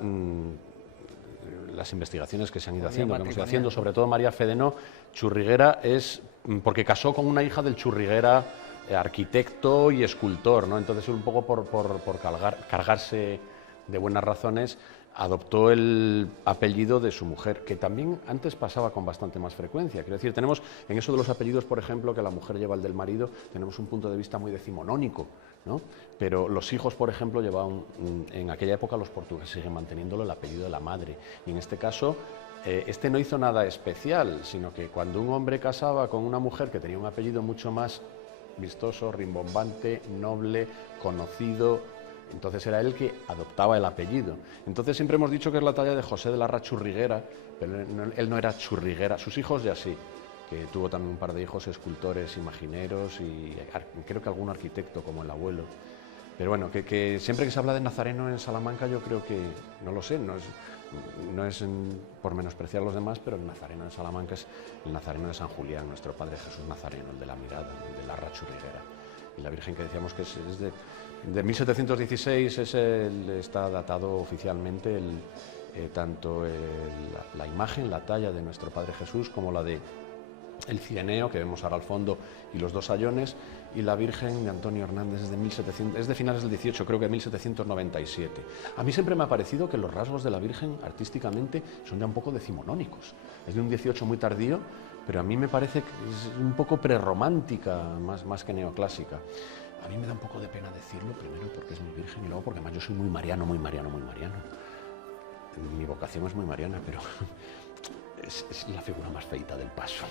las investigaciones que se han ido haciendo, que hemos ido haciendo, sobre todo María Fedeno, Churriguera es porque casó con una hija del Churriguera, arquitecto y escultor, ¿no? Entonces, un poco por cargarse de buenas razones, adoptó el apellido de su mujer, que también antes pasaba con bastante más frecuencia. Quiero decir, tenemos en eso de los apellidos, por ejemplo, que la mujer lleva el del marido, tenemos un punto de vista muy decimonónico, ¿no? Pero los hijos, por ejemplo, llevaban, en aquella época los portugueses siguen manteniéndolo el apellido de la madre, y en este caso este no hizo nada especial, sino que cuando un hombre casaba con una mujer que tenía un apellido mucho más vistoso, rimbombante, noble, conocido, entonces era él que adoptaba el apellido. Entonces siempre hemos dicho que es la talla de José de Larra Churriguera, pero él no era Churriguera, sus hijos ya sí, que tuvo también un par de hijos escultores, imagineros y creo que algún arquitecto como el abuelo. Pero bueno, que siempre que se habla de Nazareno en Salamanca, yo creo que, no lo sé, no es por menospreciar a los demás, pero el Nazareno en Salamanca es el Nazareno de San Julián, nuestro Padre Jesús Nazareno, el de la mirada, el de Larra Churriguera. Y la Virgen que decíamos que es de 1716, está datado oficialmente tanto la imagen, la talla de nuestro Padre Jesús, como la de el cireneo, que vemos ahora al fondo, y los dos sayones, y la Virgen de Antonio Hernández es de finales del 18, creo que de 1797. A mí siempre me ha parecido que los rasgos de la Virgen artísticamente son ya un poco decimonónicos. Es de un 18 muy tardío, pero a mí me parece que es un poco prerromántica, más que neoclásica. A mí me da un poco de pena decirlo, primero porque es mi Virgen y luego porque además yo soy muy mariano. Mi vocación es muy mariana, pero es la figura más feita del paso.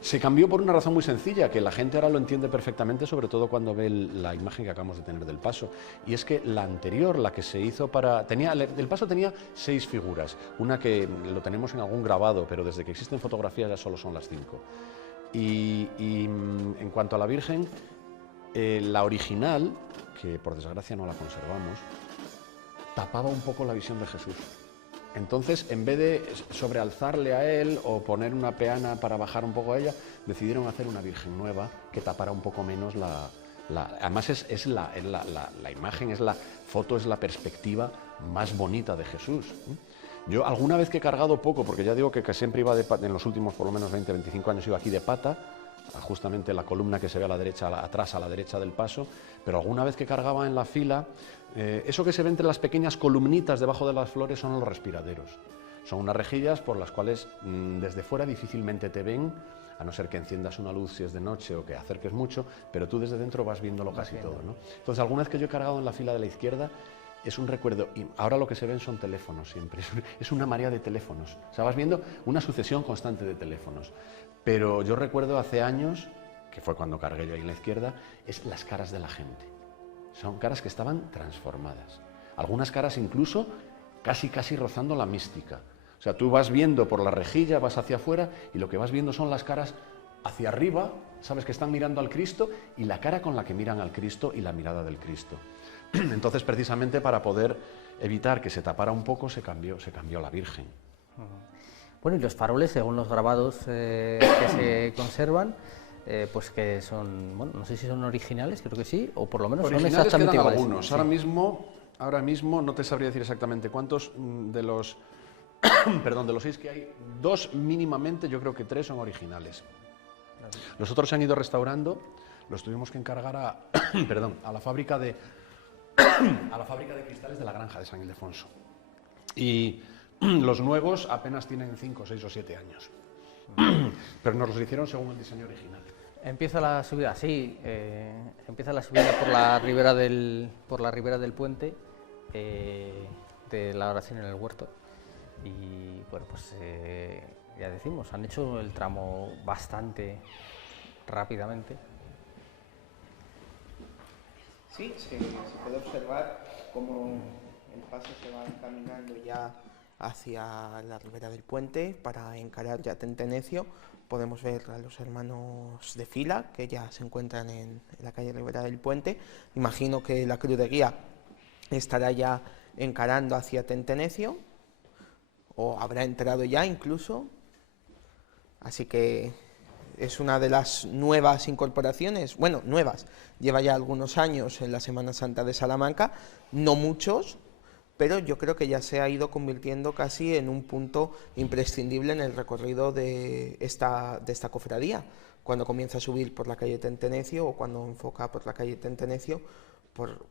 Se cambió por una razón muy sencilla, que la gente ahora lo entiende perfectamente, sobre todo cuando ve la imagen que acabamos de tener del paso. Y es que la anterior, la que se hizo el paso tenía 6 figuras. Una que lo tenemos en algún grabado, pero desde que existen fotografías ya solo son las 5. Y en cuanto a la Virgen, la original, que por desgracia no la conservamos, tapaba un poco la visión de Jesús. Entonces, en vez de sobrealzarle a él o poner una peana para bajar un poco a ella, decidieron hacer una Virgen nueva que tapara un poco menos además es la imagen, es la foto, es la perspectiva más bonita de Jesús. Yo alguna vez que he cargado poco, porque ya digo que siempre iba de pata, en los últimos por lo menos 20-25 años iba aquí de pata, justamente la columna que se ve a la derecha, atrás a la derecha del paso, pero alguna vez que cargaba en la fila, eso que se ve entre las pequeñas columnitas debajo de las flores son los respiraderos. Son unas rejillas por las cuales desde fuera difícilmente te ven, a no ser que enciendas una luz si es de noche o que acerques mucho, pero tú desde dentro vas viéndolo casi todo, ¿no? Entonces, alguna vez que yo he cargado en la fila de la izquierda, es un recuerdo, y ahora lo que se ven son teléfonos siempre, es una marea de teléfonos, o sea, vas viendo una sucesión constante de teléfonos. Pero yo recuerdo hace años, que fue cuando cargué yo ahí en la izquierda, es las caras de la gente. son caras que estaban transformadas. Algunas caras incluso casi rozando la mística. O sea, tú vas viendo por la rejilla, vas hacia afuera y lo que vas viendo son las caras hacia arriba, sabes que están mirando al Cristo y la cara con la que miran al Cristo y la mirada del Cristo. Entonces, precisamente para poder evitar que se tapara un poco, se cambió la Virgen. Bueno, y los faroles, según los grabados que se conservan, pues que son, bueno, no sé si son originales, creo que sí, o por lo menos son exactamente quedan iguales. algunos. Sí. Ahora mismo no te sabría decir exactamente cuántos de los, perdón, de los 6 que hay, 2 mínimamente, yo creo que 3 son originales. Los otros se han ido restaurando, los tuvimos que encargar a, perdón, a la fábrica de cristales de la Granja de San Ildefonso. Y los nuevos apenas tienen 5, 6 o 7 años. Pero nos los hicieron según el diseño original. Empieza la subida, sí, empieza la subida por la ribera del puente de la oración en el huerto. Y bueno, pues ya decimos, han hecho el tramo bastante rápidamente. Sí, se puede observar cómo el paso se va encaminando ya hacia la ribera del puente para encarar ya Tentenecio. Podemos ver a los hermanos de fila que ya se encuentran en la calle Ribera del Puente. Imagino que la cruz de guía estará ya encarando hacia Tentenecio, o habrá entrado ya incluso. Así que es una de las nuevas incorporaciones, bueno, nuevas, lleva ya algunos años en la Semana Santa de Salamanca, no muchos, pero yo creo que ya se ha ido convirtiendo casi en un punto imprescindible en el recorrido de esta cofradía. Cuando comienza a subir por la calle Tentenecio o cuando enfoca por la calle Tentenecio, por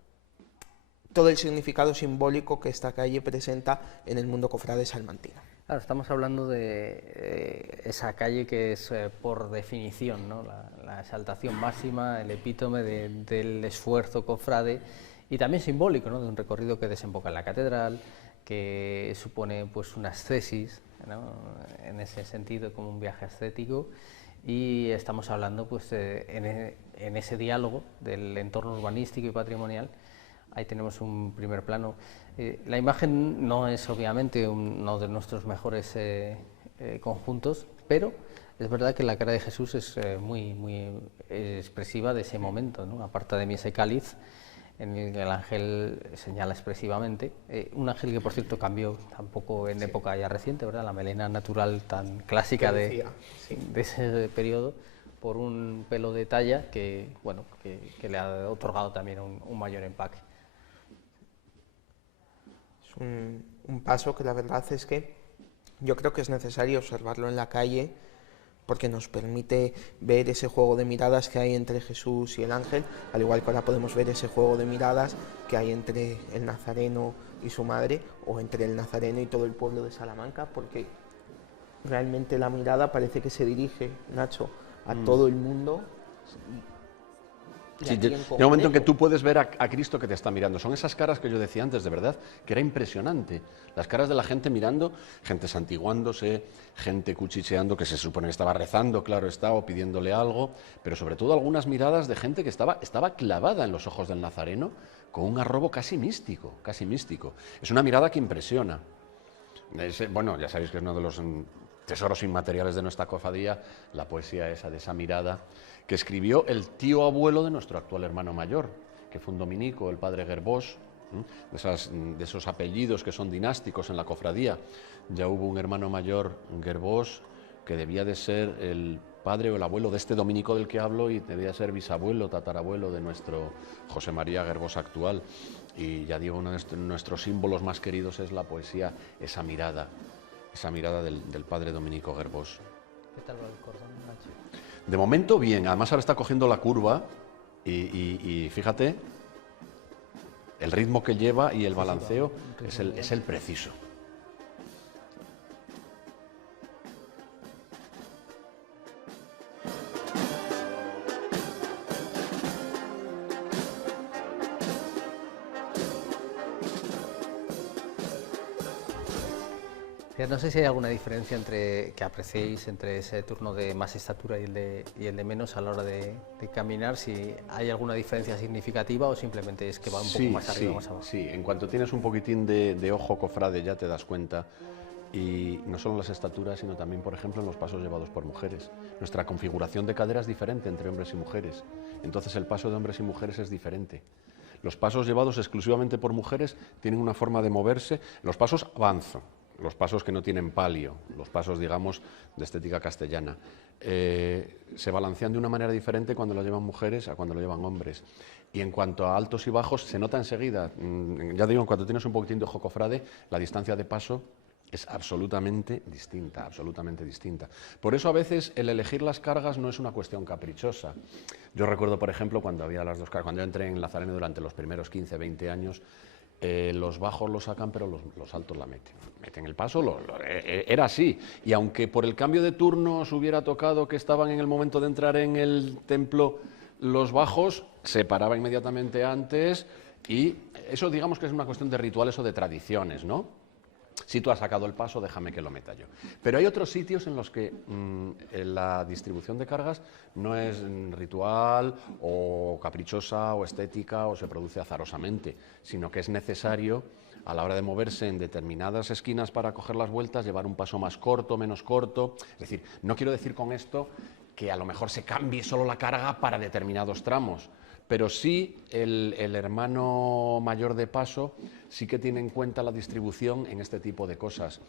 todo el significado simbólico que esta calle presenta en el mundo cofrade salmantino. Claro, estamos hablando de esa calle que es por definición, ¿no? La exaltación máxima, el epítome del esfuerzo cofrade y también simbólico, ¿no? De un recorrido que desemboca en la catedral, que supone pues una ascesis, ¿no? En ese sentido, como un viaje ascético, y estamos hablando pues en ese diálogo del entorno urbanístico y patrimonial. Ahí tenemos un primer plano. La imagen no es obviamente uno de nuestros mejores conjuntos, pero es verdad que la cara de Jesús es muy expresiva de ese momento, ¿no? Aparta de mí ese cáliz, en el que el ángel señala expresivamente. Un ángel que, por cierto, cambió tampoco en época ya reciente, ¿verdad? La melena natural tan clásica de ese periodo, por un pelo de talla que, bueno, que le ha otorgado también un mayor empaque. Es un paso que la verdad es que yo creo que es necesario observarlo en la calle, porque nos permite ver ese juego de miradas que hay entre Jesús y el ángel, al igual que ahora podemos ver ese juego de miradas que hay entre el nazareno y su madre, o entre el nazareno y todo el pueblo de Salamanca, porque realmente la mirada parece que se dirige, Nacho, a todo el mundo. Sí, llega un momento en que tú puedes ver a Cristo que te está mirando. Son esas caras que yo decía antes, de verdad, que era impresionante. Las caras de la gente mirando, gente santiguándose, gente cuchicheando, que se supone que estaba rezando, claro está, o pidiéndole algo, pero sobre todo algunas miradas de gente que estaba clavada en los ojos del Nazareno con un arrobo casi místico, casi místico. Es una mirada que impresiona. Bueno, ya sabéis que es uno de los tesoros inmateriales de nuestra cofradía, la poesía esa, de esa mirada, que escribió el tío abuelo de nuestro actual hermano mayor, que fue un dominico, el padre Gerbós, de esos apellidos que son dinásticos en la cofradía. Ya hubo un hermano mayor, Gerbós, que debía de ser el padre o el abuelo de este dominico del que hablo, y debía ser bisabuelo, tatarabuelo de nuestro José María Gerbós actual. Y ya digo, uno de nuestros símbolos más queridos es la poesía, esa mirada del padre dominico Gerbós. ¿Qué tal va el cordón, Nacho? De momento bien, además ahora está cogiendo la curva y fíjate, el ritmo que lleva y el balanceo es el preciso. No sé si hay alguna diferencia que apreciéis entre ese turno de más estatura y el de menos a la hora de caminar, si hay alguna diferencia significativa o simplemente es que va un poco más arriba o más abajo. Sí, en cuanto tienes un poquitín de ojo, cofrade, ya te das cuenta. Y no solo en las estaturas, sino también, por ejemplo, en los pasos llevados por mujeres. Nuestra configuración de cadera es diferente entre hombres y mujeres. Entonces el paso de hombres y mujeres es diferente. Los pasos llevados exclusivamente por mujeres tienen una forma de moverse. Los pasos avanzo, los pasos que no tienen palio, los pasos, digamos, de estética castellana, se balancean de una manera diferente cuando lo llevan mujeres a cuando lo llevan hombres. Y en cuanto a altos y bajos, se nota enseguida, ya digo, en cuanto tienes un poquitín de ojo, cofrade, la distancia de paso es absolutamente distinta, absolutamente distinta. Por eso a veces el elegir las cargas no es una cuestión caprichosa. Yo recuerdo, por ejemplo, cuando había las dos cargas, cuando yo entré en Lazareno durante los primeros 15, 20 años, los bajos los sacan, pero los altos la meten. Meten el paso, era así. Y aunque por el cambio de turnos hubiera tocado que estaban en el momento de entrar en el templo los bajos, se paraba inmediatamente antes, y eso digamos que es una cuestión de rituales o de tradiciones, ¿no? Si tú has sacado el paso, déjame que lo meta yo. Pero hay otros sitios en los que la distribución de cargas no es ritual o caprichosa o estética o se produce azarosamente, sino que es necesario a la hora de moverse en determinadas esquinas para coger las vueltas, llevar un paso más corto, menos corto. Es decir, no quiero decir con esto que a lo mejor se cambie solo la carga para determinados tramos, pero sí el hermano mayor de paso sí que tiene en cuenta la distribución en este tipo de cosas.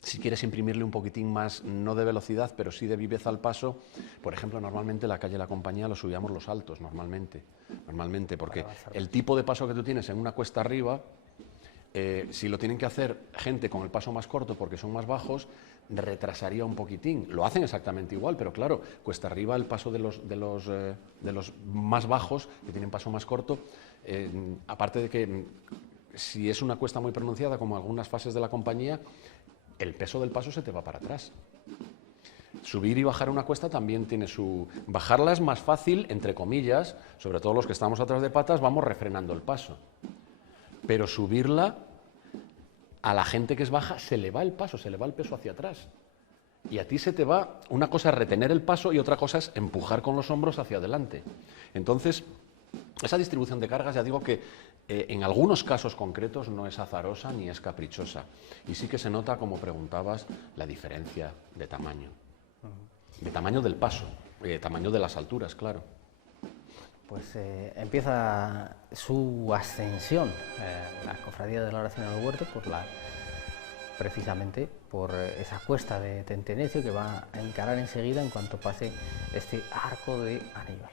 Si quieres imprimirle un poquitín más, no de velocidad, pero sí de viveza al paso, por ejemplo, normalmente la calle La Compañía lo subíamos los altos, normalmente, porque el tipo de paso que tú tienes en una cuesta arriba, si lo tienen que hacer gente con el paso más corto porque son más bajos, retrasaría un poquitín. Lo hacen exactamente igual, pero claro, cuesta arriba el paso de los más bajos, que tienen paso más corto, aparte de que si es una cuesta muy pronunciada, como algunas fases de La Compañía, el peso del paso se te va para atrás. Subir y bajar una cuesta también tiene su... Bajarla es más fácil, entre comillas, sobre todo los que estamos atrás de patas, vamos refrenando el paso. Pero subirla, a la gente que es baja se le va el paso, se le va el peso hacia atrás. Y a ti se te va, una cosa es retener el paso y otra cosa es empujar con los hombros hacia adelante. Entonces, esa distribución de cargas, ya digo que en algunos casos concretos no es azarosa ni es caprichosa. Y sí que se nota, como preguntabas, la diferencia de tamaño. De tamaño del paso, de tamaño de las alturas, claro. Pues empieza su ascensión, la Cofradía de la Oración en el Huerto, precisamente por esa cuesta de Tentenecio que va a encarar enseguida en cuanto pase este arco de Aníbal.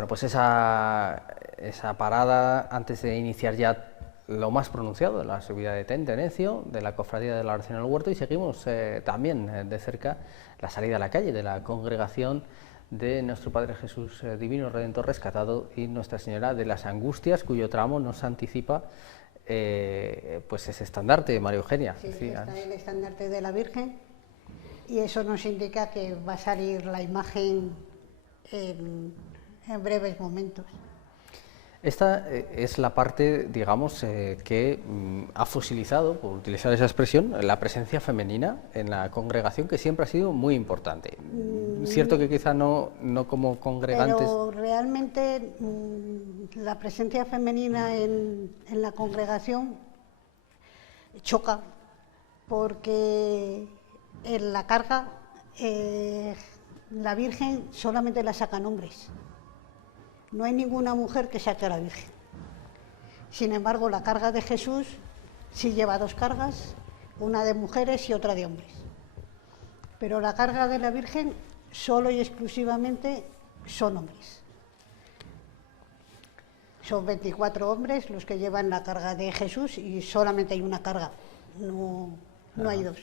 Bueno, pues esa parada, antes de iniciar ya lo más pronunciado, la subida de Tente Necio, de la Cofradía de la Oración en el Huerto, y seguimos también de cerca la salida a la calle de la congregación de Nuestro Padre Jesús Divino Redentor Rescatado y Nuestra Señora de las Angustias, cuyo tramo nos anticipa pues ese estandarte, María Eugenia. Sí, está el estandarte de la Virgen, y eso nos indica que va a salir la imagen en breves momentos. Esta es la parte, digamos, que ha fosilizado, por utilizar esa expresión, la presencia femenina en la congregación, que siempre ha sido muy importante. Cierto que quizá no como congregantes... Pero realmente la presencia femenina en la congregación choca, porque en la carga la Virgen solamente la sacan hombres. No hay ninguna mujer que saque a la Virgen. Sin embargo, la carga de Jesús sí lleva dos cargas, una de mujeres y otra de hombres. Pero la carga de la Virgen solo y exclusivamente son hombres. Son 24 hombres los que llevan la carga de Jesús y solamente hay una carga, no hay dos.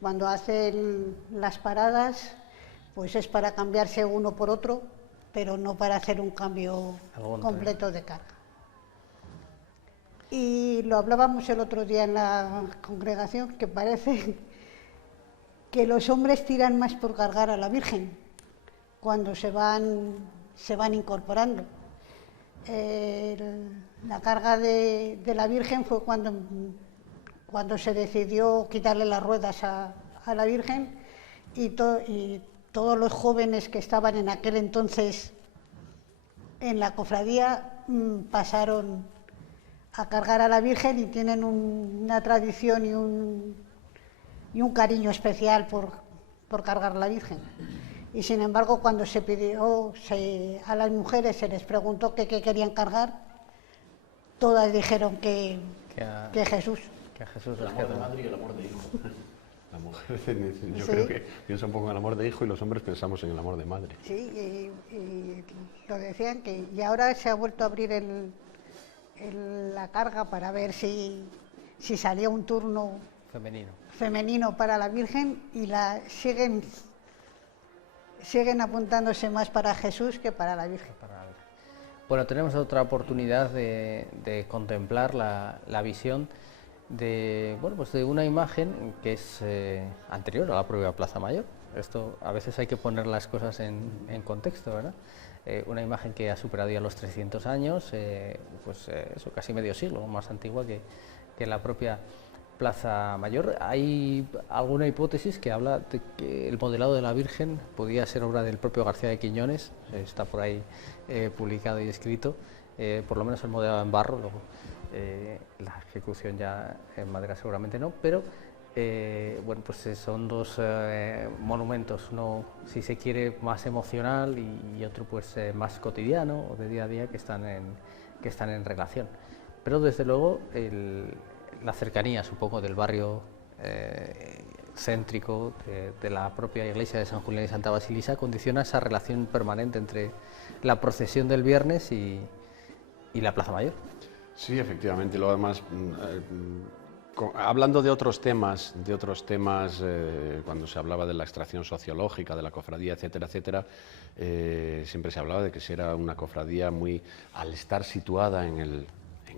Cuando hacen las paradas, pues es para cambiarse uno por otro, pero no para hacer un cambio completo de carga. Y lo hablábamos el otro día en la congregación, que parece que los hombres tiran más por cargar a la Virgen cuando se van incorporando. La carga de la Virgen fue cuando se decidió quitarle las ruedas a la Virgen, y todos los jóvenes que estaban en aquel entonces en la cofradía pasaron a cargar a la Virgen, y tienen una tradición y un cariño especial por cargar a la Virgen. Y sin embargo, cuando se pidió a las mujeres, se les preguntó que qué querían cargar, todas dijeron que Jesús. Que a Jesús el amor de madre y el amor de hijo. La mujer, yo creo que piensa un poco en el amor de hijo, y los hombres pensamos en el amor de madre. Sí, y lo decían y ahora se ha vuelto a abrir la carga para ver si salía un turno femenino para la Virgen, y siguen apuntándose más para Jesús que para la Virgen. Bueno, tenemos otra oportunidad de contemplar la visión de una imagen que es anterior a la propia Plaza Mayor. Esto a veces hay que poner las cosas en contexto, ¿verdad? Una imagen que ha superado ya los 300 años, eso casi medio siglo, más antigua que la propia Plaza Mayor. Hay alguna hipótesis que habla de que el modelado de la Virgen podía ser obra del propio García de Quiñones, está por ahí publicado y escrito, por lo menos el modelado en barro, luego la ejecución ya en madera seguramente no, pero son dos monumentos, uno si se quiere más emocional y otro pues más cotidiano o de día a día, que están en relación. Pero desde luego la cercanía, supongo, del barrio céntrico de la propia iglesia de San Julián y Santa Basilisa condiciona esa relación permanente entre la procesión del viernes y la Plaza Mayor. Sí, efectivamente. Lo demás, hablando de otros temas, cuando se hablaba de la extracción sociológica de la cofradía, etcétera, etcétera, siempre se hablaba de que era una cofradía al estar situada en el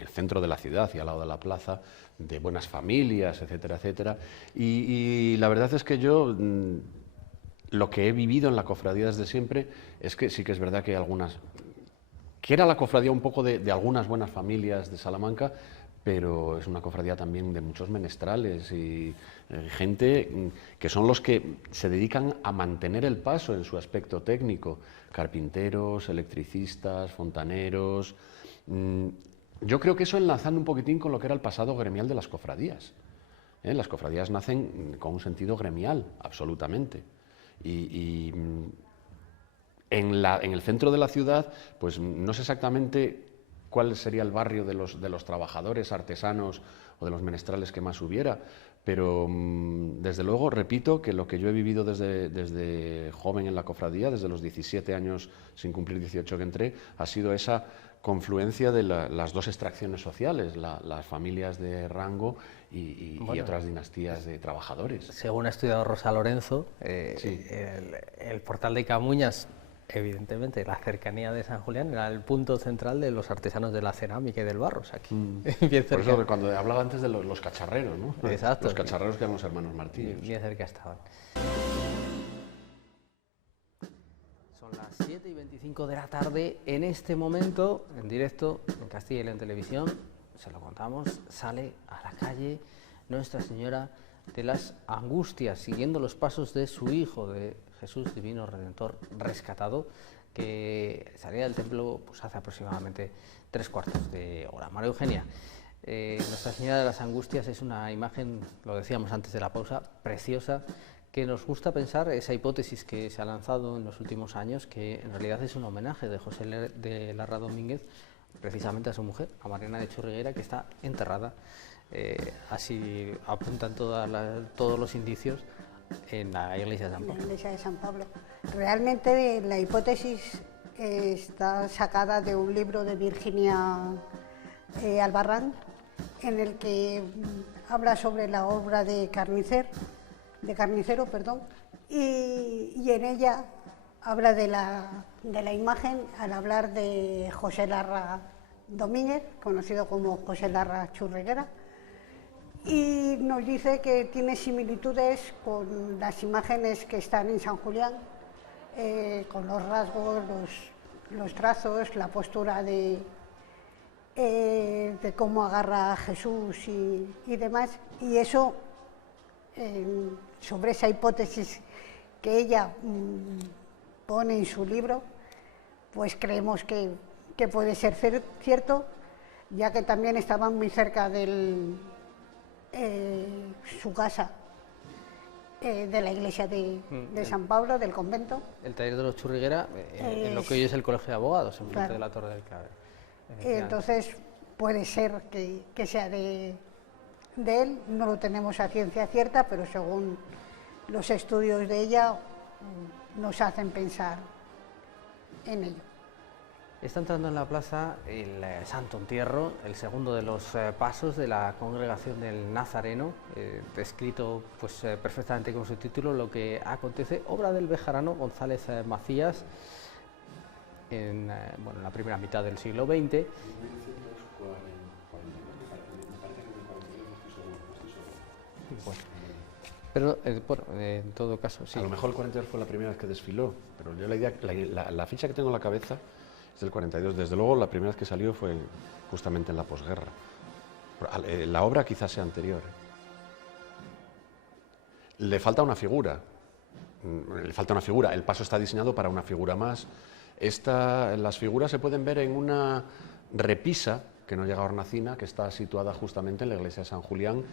centro de la ciudad y al lado de la plaza, de buenas familias, etcétera, etcétera. Y la verdad es que yo, lo que he vivido en la cofradía desde siempre, es que sí que es verdad que hay algunas... que era la cofradía un poco de algunas buenas familias de Salamanca, pero es una cofradía también de muchos menestrales y gente que son los que se dedican a mantener el paso en su aspecto técnico, carpinteros, electricistas, fontaneros. Yo creo que eso enlazando un poquitín con lo que era el pasado gremial de las cofradías. Las cofradías nacen con un sentido gremial, absolutamente. Y en el centro de la ciudad, pues no sé exactamente cuál sería el barrio de los trabajadores, artesanos o de los menestrales que más hubiera, pero desde luego, repito, que lo que yo he vivido desde joven en la cofradía, desde los 17 años, sin cumplir 18 que entré, ha sido esa confluencia de las dos extracciones sociales, las familias de rango y otras dinastías de trabajadores. Según ha estudiado Rosa Lorenzo, Sí. el portal de Camuñas, evidentemente, la cercanía de San Julián era el punto central de los artesanos de la cerámica y del barro, o sea, aquí, bien Por cerca. eso cuando hablaba antes de los cacharreros, ¿no? Exacto. Los cacharreros que eran los hermanos Martínez. Bien cerca estaban. Son las 7:25 de la tarde. En este momento, en directo, en Castilla y León Televisión, se lo contamos, sale a la calle Nuestra Señora de las Angustias, siguiendo los pasos de su hijo, de Jesús Divino Redentor rescatado, que salía del templo pues, hace aproximadamente 3/4 de hora. María Eugenia, Nuestra Señora de las Angustias es una imagen, lo decíamos antes de la pausa, preciosa, que nos gusta pensar esa hipótesis que se ha lanzado en los últimos años, que en realidad es un homenaje de José de Larra Domínguez, precisamente a su mujer, a Mariana de Churriguera, que está enterrada, así apuntan todos los indicios, en la iglesia de San Pablo. La iglesia de San Pablo. Realmente la hipótesis está sacada de un libro de Virginia Albarrán, en el que habla sobre la obra de Carnicero, y en ella habla de la imagen al hablar de José Larra Domínguez, conocido como José Larra Churriguera, y nos dice que tiene similitudes con las imágenes que están en San Julián, con los rasgos, los trazos, la postura de cómo agarra a Jesús y demás, y eso, sobre esa hipótesis que ella pone en su libro, pues creemos que puede ser cierto, ya que también estaban muy cerca de su casa, de la iglesia de San Pablo, del convento. El taller de los Churriguera, en lo que hoy es el Colegio de Abogados, en frente de la Torre del Clavel. Entonces puede ser que sea de él, no lo tenemos a ciencia cierta, pero según los estudios de ella nos hacen pensar en ello. Está entrando en la plaza el Santo Entierro, el segundo de los pasos de la Congregación del Nazareno, descrito pues, perfectamente con su título, Lo que acontece, obra del bejarano González Macías, en la primera mitad del siglo XX. Bueno, pero en todo caso, sí. A lo mejor el 42 fue la primera vez que desfiló, pero yo la ficha que tengo en la cabeza es del 42. Desde luego, la primera vez que salió fue justamente en la posguerra. La obra quizás sea anterior. Le falta una figura. El paso está diseñado para una figura más. Las figuras se pueden ver en una repisa que no llega a hornacina, que está situada justamente en la iglesia de San Julián,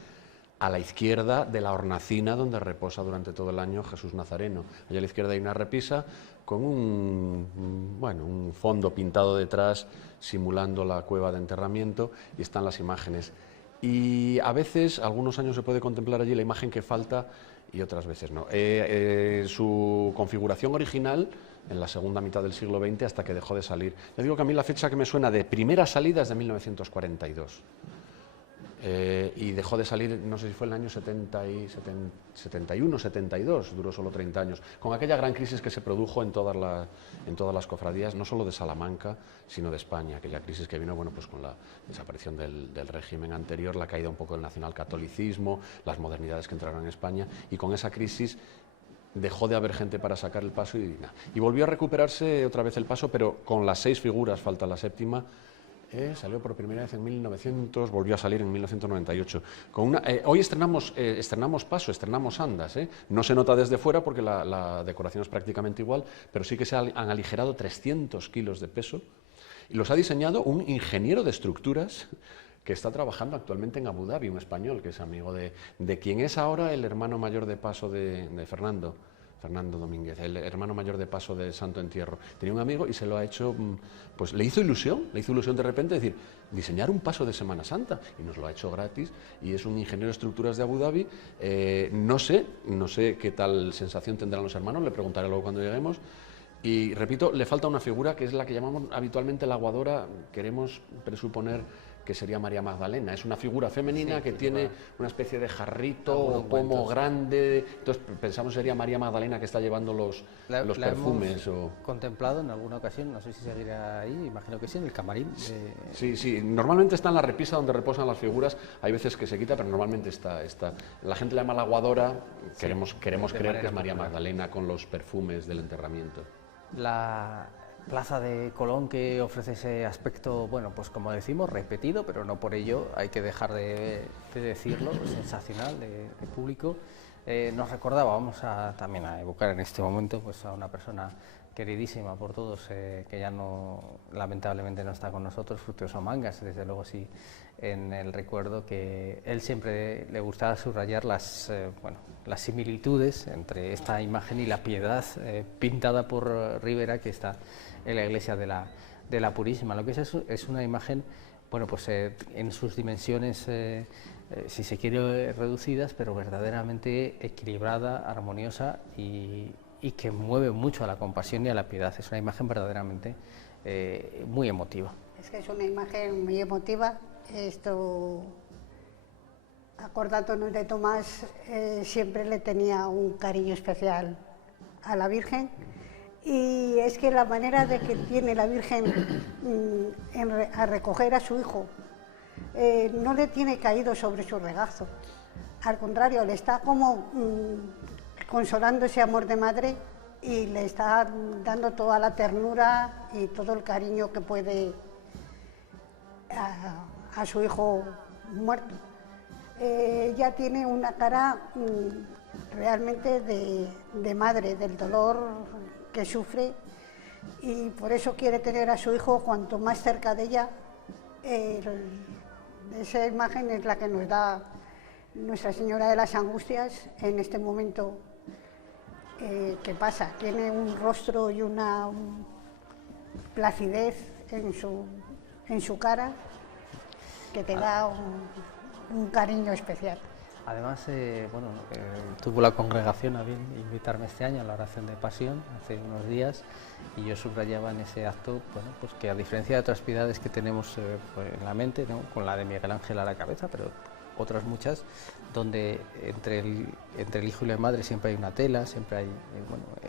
a la izquierda de la hornacina donde reposa durante todo el año Jesús Nazareno. Allá a la izquierda hay una repisa con un fondo pintado detrás simulando la cueva de enterramiento, y están las imágenes. Y a veces, algunos años se puede contemplar allí la imagen que falta y otras veces no. Su configuración original en la segunda mitad del siglo XX, hasta que dejó de salir. Ya digo que a mí la fecha que me suena de primera salida es de 1942. Y dejó de salir, no sé si fue en el año 71, 72, duró solo 30 años, con aquella gran crisis que se produjo en todas las cofradías, no solo de Salamanca, sino de España, aquella crisis que vino pues con la desaparición del régimen anterior, la caída un poco del nacionalcatolicismo, las modernidades que entraron en España, y con esa crisis dejó de haber gente para sacar el paso y volvió a recuperarse otra vez el paso, pero con las 6 figuras, falta la séptima. Salió por primera vez en 1900, volvió a salir en 1998. Hoy estrenamos paso, estrenamos andas. No se nota desde fuera porque la decoración es prácticamente igual, pero sí que se han aligerado 300 kilos de peso y los ha diseñado un ingeniero de estructuras que está trabajando actualmente en Abu Dhabi, un español que es amigo de quien es ahora el hermano mayor de paso de Fernando Fernando Domínguez, el hermano mayor de paso del Santo Entierro. Tenía un amigo y se lo ha hecho, pues le hizo ilusión de repente decir, diseñar un paso de Semana Santa, y nos lo ha hecho gratis, y es un ingeniero de estructuras de Abu Dhabi. No sé qué tal sensación tendrán los hermanos, le preguntaré luego cuando lleguemos. Y repito, le falta una figura que es la que llamamos habitualmente la aguadora, queremos presuponer que sería María Magdalena. Es una figura femenina que tiene una especie de jarrito o pomo grande, entonces pensamos sería María Magdalena que está llevando los perfumes. Hemos contemplado en alguna ocasión, no sé si seguirá ahí, imagino que sí, en el camarín. Sí, normalmente está en la repisa donde reposan las figuras, hay veces que se quita, pero normalmente está. La gente la llama la aguadora, queremos creer que es María Magdalena con los perfumes del enterramiento. La Plaza de Colón, que ofrece ese aspecto, bueno, pues como decimos, repetido, pero no por ello hay que dejar de decirlo, sensacional, de público. Nos recordaba, vamos también a evocar en este momento pues a una persona queridísima por todos, que ya lamentablemente no está con nosotros, Fructuoso Mangas, desde luego sí, en el recuerdo que él siempre le gustaba subrayar las similitudes entre esta imagen y la Piedad pintada por Rivera, que está en la iglesia de la Purísima. Lo que es una imagen, bueno, pues en sus dimensiones, si se quiere, reducidas, pero verdaderamente equilibrada, armoniosa y que mueve mucho a la compasión y a la piedad. Es una imagen verdaderamente muy emotiva. Es que es una imagen muy emotiva. Acordándonos de Tomás, siempre le tenía un cariño especial a la Virgen, y es que la manera de que tiene la Virgen a recoger a su hijo no le tiene caído sobre su regazo, al contrario, le está como consolando ese amor de madre y le está dando toda la ternura y todo el cariño que puede a su hijo muerto. Ella tiene una cara realmente de madre, del dolor que sufre, y por eso quiere tener a su hijo cuanto más cerca de ella. Esa imagen es la que nos da Nuestra Señora de las Angustias en este momento que pasa. Tiene un rostro y una placidez en su cara que te da un cariño especial. Además, tuvo la congregación a bien invitarme este año a la oración de pasión hace unos días, y yo subrayaba en ese acto, bueno, pues que a diferencia de otras piedades que tenemos en la mente, ¿no?, con la de Miguel Ángel a la cabeza, pero otras muchas, donde entre el hijo y la madre siempre hay una tela, siempre hay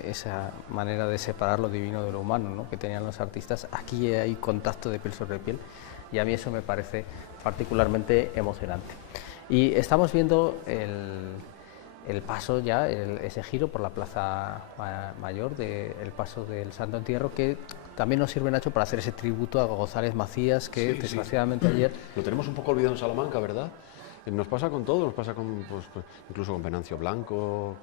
esa manera de separar lo divino de lo humano, ¿no?, que tenían los artistas. Aquí hay contacto de piel sobre piel, y a mí eso me parece particularmente emocionante. Y estamos viendo el paso ya, ese giro por la Plaza Mayor, el paso del Santo Entierro, que también nos sirve, Nacho, para hacer ese tributo a González Macías, que desgraciadamente ayer... Lo tenemos un poco olvidado en Salamanca, ¿verdad? Nos pasa con todo, nos pasa incluso con Venancio Blanco,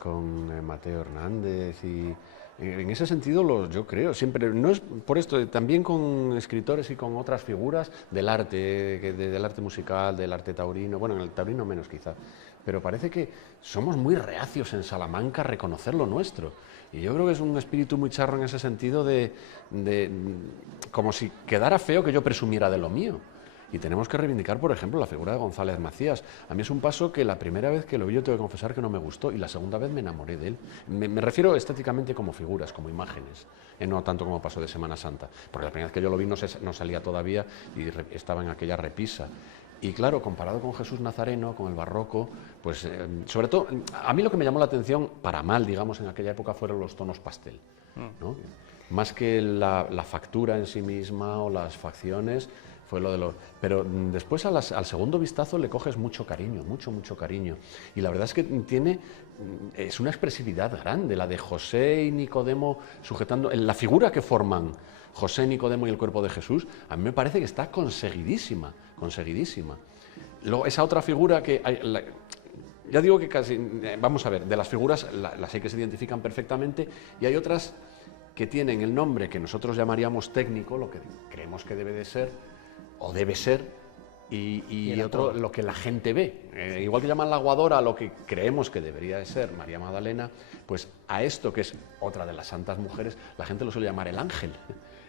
con Mateo Hernández, y en ese sentido yo creo, siempre, no es por esto, también con escritores y con otras figuras del arte, del arte musical, del arte taurino, bueno, en el taurino menos quizá, pero parece que somos muy reacios en Salamanca a reconocer lo nuestro, y yo creo que es un espíritu muy charro en ese sentido de como si quedara feo que yo presumiera de lo mío. Y tenemos que reivindicar, por ejemplo, la figura de González Macías. A mí es un paso que la primera vez que lo vi yo tengo que confesar que no me gustó, y la segunda vez me enamoré de él. Me refiero estéticamente como figuras, como imágenes, no tanto como paso de Semana Santa. Porque la primera vez que yo lo vi no salía todavía y estaba en aquella repisa. Y claro, comparado con Jesús Nazareno, con el barroco, pues sobre todo, a mí lo que me llamó la atención, para mal, digamos, en aquella época fueron los tonos pastel, ¿no? Más que la factura en sí misma o las facciones, fue lo de los... Pero después al segundo vistazo le coges mucho cariño, mucho cariño. Y la verdad es que es una expresividad grande, la de José y Nicodemo sujetando... La figura que forman José, Nicodemo y el cuerpo de Jesús, a mí me parece que está conseguidísima. Luego, esa otra figura que... ya digo que casi... Vamos a ver, de las figuras las hay que se identifican perfectamente, y hay otras que tienen el nombre que nosotros llamaríamos técnico, lo que creemos que debe de ser, o debe ser, y otro lo que la gente ve. Igual que llaman la aguadora a lo que creemos que debería de ser María Magdalena, pues a esto, que es otra de las santas mujeres, la gente lo suele llamar el ángel.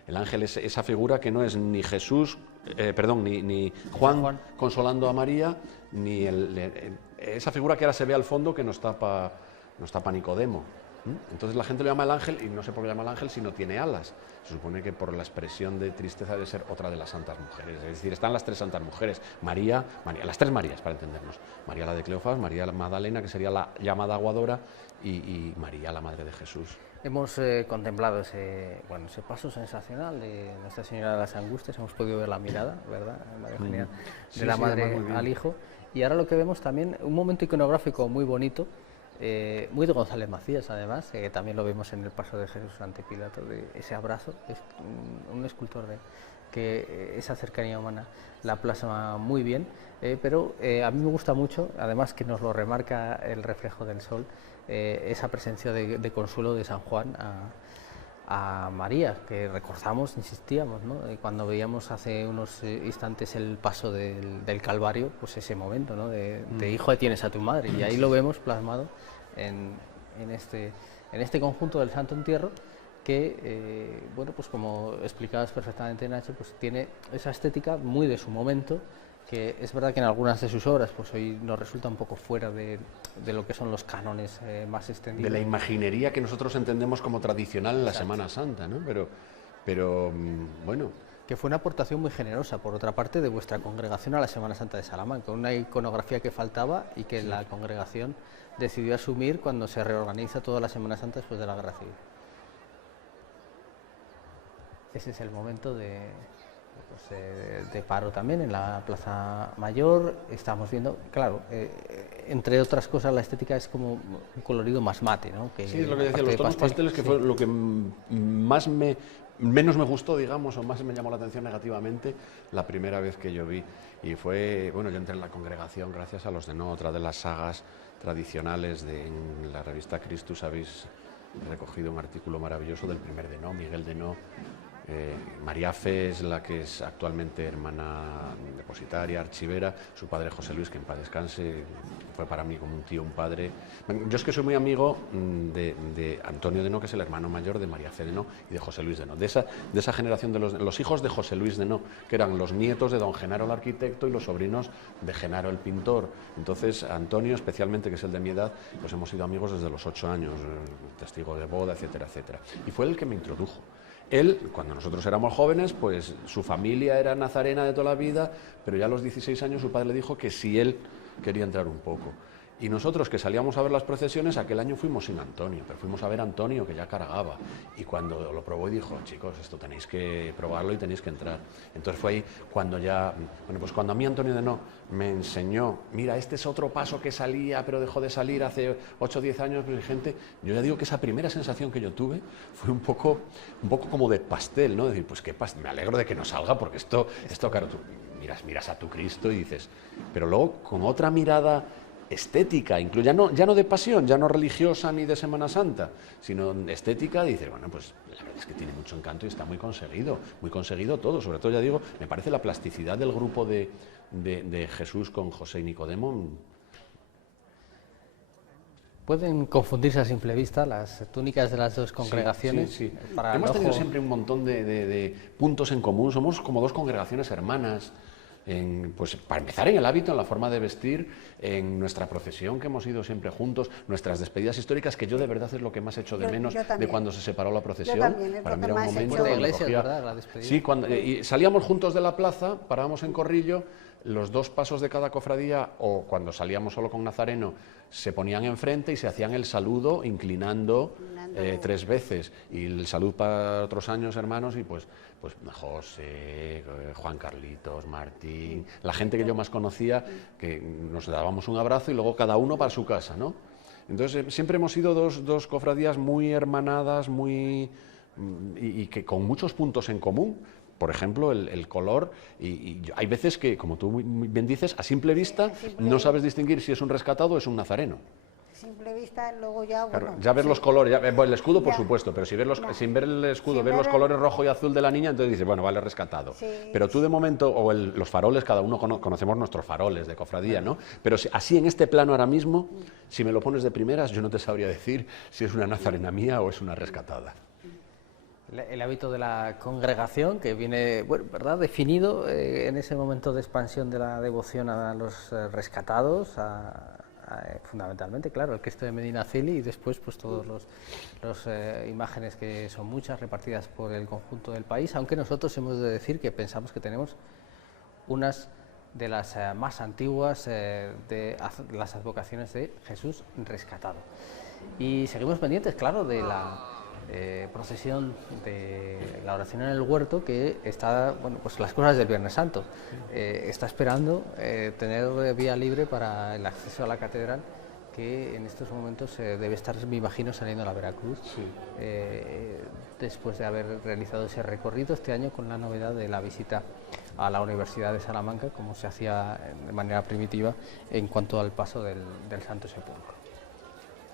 El ángel es esa figura que no es ni Jesús, ni Juan consolando a María, ni esa figura que ahora se ve al fondo que nos tapa Nicodemo. Entonces la gente lo llama el ángel, y no sé por qué lo llama el ángel si no tiene alas. Se supone que por la expresión de tristeza debe ser otra de las santas mujeres. Es decir, están las tres santas mujeres, María, las tres Marías, para entendernos. María la de Cleofás, María la Magdalena, que sería la llamada aguadora, y María, la Madre de Jesús. Hemos contemplado ese paso sensacional de Nuestra Señora de las Angustias, hemos podido ver la mirada, ¿verdad, María Eugenia? De la Madre al Hijo. Y ahora lo que vemos también, un momento iconográfico muy bonito, muy de González Macías, además, que también lo vemos en el paso de Jesús ante Pilato, de ese abrazo. Es un escultor que esa cercanía humana la plasma muy bien, pero a mí me gusta mucho, además que nos lo remarca el reflejo del sol, esa presencia de consuelo de San Juan a María, que recordamos, insistíamos, ¿no? Cuando veíamos hace unos instantes el paso del Calvario, pues ese momento, ¿no? de hijo tienes a tu madre, y ahí lo vemos plasmado en este conjunto del Santo Entierro, que, pues como explicabas perfectamente, Nacho, pues tiene esa estética muy de su momento, que es verdad que en algunas de sus obras pues hoy nos resulta un poco fuera de lo que son los cánones más extendidos. De la imaginería que nosotros entendemos como tradicional en la Semana Santa, ¿no? Pero bueno. Que fue una aportación muy generosa, por otra parte, de vuestra congregación a la Semana Santa de Salamanca, una iconografía que faltaba y que la congregación decidió asumir cuando se reorganiza toda la Semana Santa después de la Guerra Civil. Ese es el momento de paro también en la Plaza Mayor. Estamos viendo, claro, entre otras cosas, la estética es como un colorido más mate, ¿no? Sí, es lo que decía, los tonos pasteles, que fue lo que menos me gustó, digamos, o más me llamó la atención negativamente la primera vez que yo vi. Y fue, yo entré en la congregación gracias a los de No, otra de las sagas tradicionales en la revista Christus. Habéis recogido un artículo maravilloso del primer de No, Miguel de No. María Fe es la que es actualmente hermana depositaria, archivera. Su padre José Luis, que en paz descanse, fue para mí como un tío, un padre. Yo es que soy muy amigo de Antonio de No, que es el hermano mayor de María Fe de No, y de José Luis de No, de esa generación de los hijos de José Luis de No, que eran los nietos de don Genaro el arquitecto y los sobrinos de Genaro el pintor. Entonces Antonio, especialmente, que es el de mi edad, pues hemos sido amigos desde los 8 años, testigo de boda, etcétera, etcétera. Y fue el que me introdujo. Él, cuando nosotros éramos jóvenes, pues su familia era nazarena de toda la vida, pero ya a los 16 años su padre le dijo que si él quería entrar un poco. Y nosotros, que salíamos a ver las procesiones, aquel año fuimos sin Antonio, pero fuimos a ver a Antonio, que ya cargaba. Y cuando lo probó, y dijo, chicos, esto tenéis que probarlo y tenéis que entrar. Entonces fue ahí cuando ya, pues cuando a mí Antonio de No me enseñó, mira, este es otro paso que salía, pero dejó de salir hace 8 o 10 años, pues, gente, yo ya digo que esa primera sensación que yo tuve fue un poco como de pastel, ¿no? Decir, pues qué pastel, me alegro de que no salga, porque esto claro, tú miras a tu Cristo y dices, pero luego con otra mirada estética, incluso ya no de pasión, ya no religiosa ni de Semana Santa, sino estética, dices, pues la verdad es que tiene mucho encanto y está muy conseguido todo. Sobre todo, ya digo, me parece la plasticidad del grupo de Jesús con José y Nicodemo. Pueden confundirse a simple vista las túnicas de las dos congregaciones. Sí. Hemos tenido siempre un montón de puntos en común, somos como dos congregaciones hermanas. Pues para empezar, en el hábito, en la forma de vestir, en nuestra procesión que hemos ido siempre juntos, nuestras despedidas históricas, que yo de verdad es lo que más echo de menos de cuando se separó la procesión. Para mí era un momento de iglesia, ¿verdad? La despedida. Sí, y salíamos juntos de la plaza, parábamos en Corrillo, los dos pasos de cada cofradía, o cuando salíamos solo con Nazareno, se ponían enfrente y se hacían el saludo inclinando 3 veces, y el saludo para otros años, hermanos, y pues José, Juan Carlitos, Martín, la gente que yo más conocía, que nos dábamos un abrazo y luego cada uno para su casa, ¿no? Entonces siempre hemos sido dos cofradías muy hermanadas, y que con muchos puntos en común. Por ejemplo, el color, y hay veces que, como tú muy bien dices, a simple vista no sabes distinguir si es un rescatado o es un nazareno. simple vista, luego ya, Claro, bueno... ya ver sí. los colores, el escudo por Ya. supuesto, pero si ver Ya. sin ver el escudo, Sin ver los ver colores rojo y azul de la niña, entonces dices, bueno, vale, rescatado. Sí. Pero tú de momento, los faroles, cada uno conocemos nuestros faroles de cofradía, ¿no? Pero así en este plano ahora mismo, si me lo pones de primeras, yo no te sabría decir si es una nazarena mía o es una rescatada. El hábito de la congregación, que viene, bueno, ¿verdad?, definido en ese momento de expansión de la devoción a los rescatados, fundamentalmente, claro, el Cristo de Medinaceli, y después pues todas las imágenes, que son muchas, repartidas por el conjunto del país, aunque nosotros hemos de decir que pensamos que tenemos unas de las más antiguas de las advocaciones de Jesús rescatado. Y seguimos pendientes, claro, de la procesión de la oración en el huerto, que está, bueno, pues las cosas del Viernes Santo. Está esperando tener vía libre para el acceso a la catedral, que en estos momentos debe estar, me imagino, saliendo a la Veracruz, Sí. después de haber realizado ese recorrido este año, con la novedad de la visita a la Universidad de Salamanca, como se hacía de manera primitiva en cuanto al paso del Santo Sepulcro.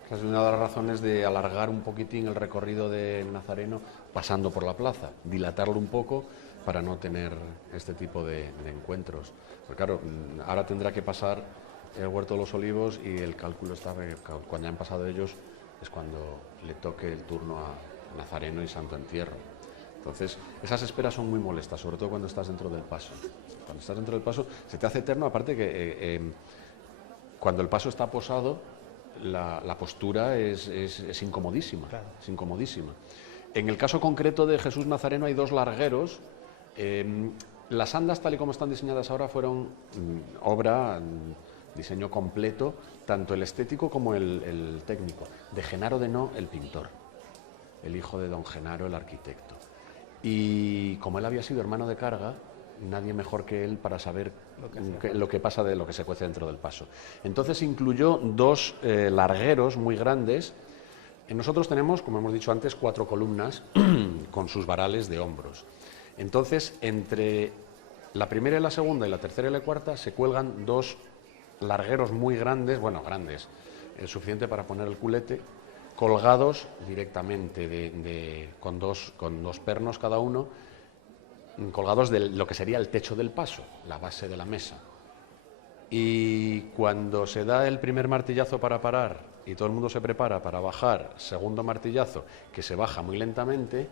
Es una de las razones de alargar un poquitín el recorrido del Nazareno pasando por la plaza, dilatarlo un poco para no tener este tipo de encuentros. Porque claro, ahora tendrá que pasar el Huerto de los Olivos y el cálculo está que cuando ya han pasado ellos es cuando le toque el turno a Nazareno y Santo Entierro. Entonces, esas esperas son muy molestas, sobre todo cuando estás dentro del paso. Cuando estás dentro del paso se te hace eterno, aparte que cuando el paso está posado, la postura es incomodísima, claro. Es incomodísima. En el caso concreto de Jesús Nazareno hay dos largueros. Las andas, tal y como están diseñadas ahora, fueron obra, diseño completo, tanto el estético como el técnico, de Genaro Denó, el pintor, el hijo de don Genaro, el arquitecto. Y como él había sido hermano de carga, nadie mejor que él para saber lo que pasa, de lo que se cuece dentro del paso. Entonces incluyó dos largueros muy grandes. Nosotros tenemos, como hemos dicho antes, 4 columnas con sus varales de hombros. Entonces, entre la primera y la segunda, y la tercera y la cuarta, se cuelgan 2 largueros muy grandes, bueno, grandes, suficiente para poner el culete, colgados directamente con dos pernos cada uno, colgados de lo que sería el techo del paso, la base de la mesa. Y cuando se da el primer martillazo para parar y todo el mundo se prepara para bajar, segundo martillazo, que se baja muy lentamente,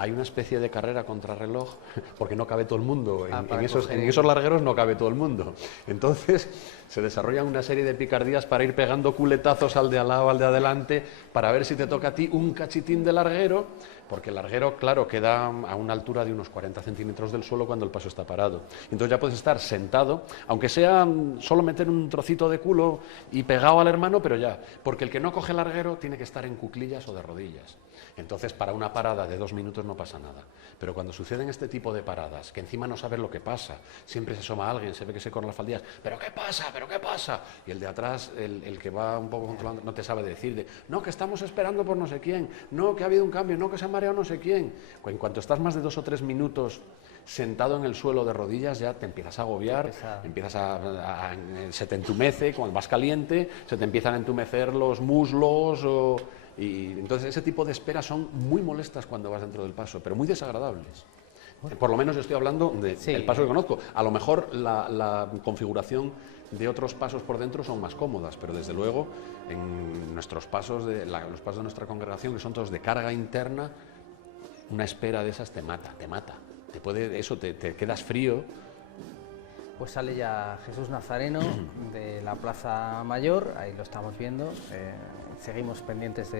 hay una especie de carrera contrarreloj, porque no cabe todo el mundo, en esos largueros no cabe todo el mundo. Entonces se desarrollan una serie de picardías para ir pegando culetazos al de al lado, al de adelante, para ver si te toca a ti un cachitín de larguero, porque el larguero, claro, queda a una altura de unos 40 centímetros del suelo cuando el paso está parado. Entonces ya puedes estar sentado, aunque sea solo meter un trocito de culo y pegado al hermano, pero ya, porque el que no coge larguero tiene que estar en cuclillas o de rodillas. Entonces, para una parada de 2 minutos no pasa nada. Pero cuando suceden este tipo de paradas, que encima no sabes lo que pasa, siempre se asoma alguien, se ve que se corren las faldillas, ¿pero qué pasa? ¿Pero qué pasa? Y el de atrás, el que va un poco controlando, no te sabe decir, no, que estamos esperando por no sé quién, no, que ha habido un cambio, no, que se ha mareado no sé quién. En cuanto estás más de 2 o 3 minutos sentado en el suelo de rodillas, ya te empiezas a agobiar, se te entumece, cuando vas caliente, se te empiezan a entumecer los muslos, y entonces ese tipo de esperas son muy molestas cuando vas dentro del paso, pero muy desagradables. Por lo menos yo estoy hablando del paso que conozco. A lo mejor la configuración de otros pasos por dentro son más cómodas, pero desde luego en nuestros pasos, los pasos de nuestra congregación, que son todos de carga interna, una espera de esas te mata. Te quedas frío. Pues sale ya Jesús Nazareno de la Plaza Mayor, ahí lo estamos viendo. Seguimos pendientes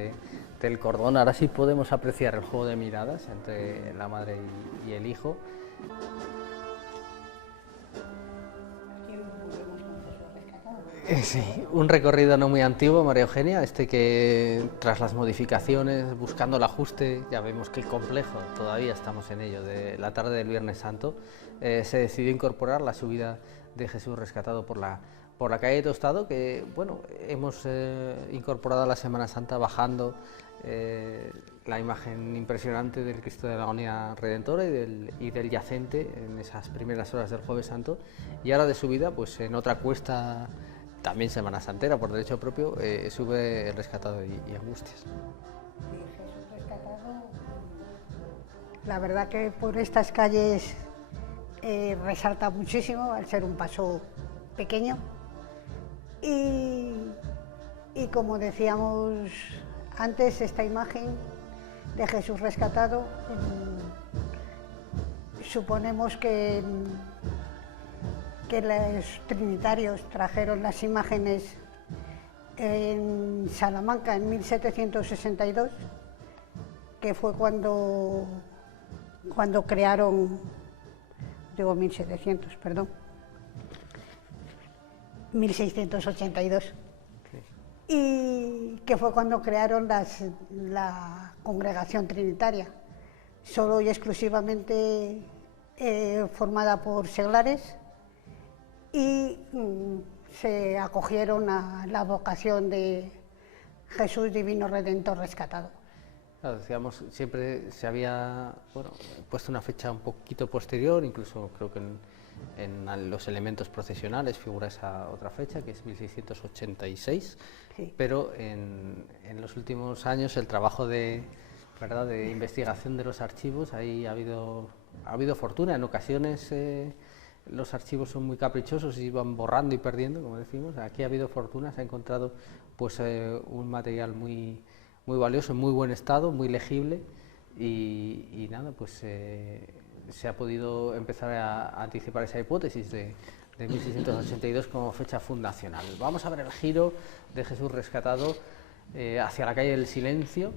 del cordón. Ahora sí podemos apreciar el juego de miradas entre la madre y el hijo. Sí, un recorrido no muy antiguo, María Eugenia, que tras las modificaciones, buscando el ajuste, ya vemos que el complejo, todavía estamos en ello, de la tarde del Viernes Santo, se decidió incorporar la subida de Jesús rescatado por la calle de Tostado, que bueno, hemos incorporado a la Semana Santa bajando la imagen impresionante del Cristo de la Agonía Redentora y del yacente en esas primeras horas del Jueves Santo, y ahora de subida pues en otra cuesta también Semana Santera, por derecho propio, sube el Rescatado y Angustias. Jesús Rescatado, la verdad que por estas calles resalta muchísimo al ser un paso pequeño y como decíamos antes, esta imagen de Jesús Rescatado, suponemos que los trinitarios trajeron las imágenes en Salamanca en 1762, que fue cuando crearon, digo 1700, perdón, 1682, y que fue cuando crearon la congregación trinitaria, solo y exclusivamente formada por seglares, y se acogieron a la vocación de Jesús Divino Redentor Rescatado. Claro, decíamos, siempre se había puesto una fecha un poquito posterior, incluso creo que en los elementos procesionales figura esa otra fecha, que es 1686, sí. Pero en los últimos años el trabajo de investigación de los archivos, ahí ha habido fortuna. En ocasiones los archivos son muy caprichosos y van borrando y perdiendo, como decimos. Aquí ha habido fortuna, se ha encontrado pues un material muy valioso, en muy buen estado, muy legible, y nada, pues se ha podido empezar a anticipar esa hipótesis de 1682 como fecha fundacional. Vamos a ver el giro de Jesús Rescatado hacia la calle del Silencio,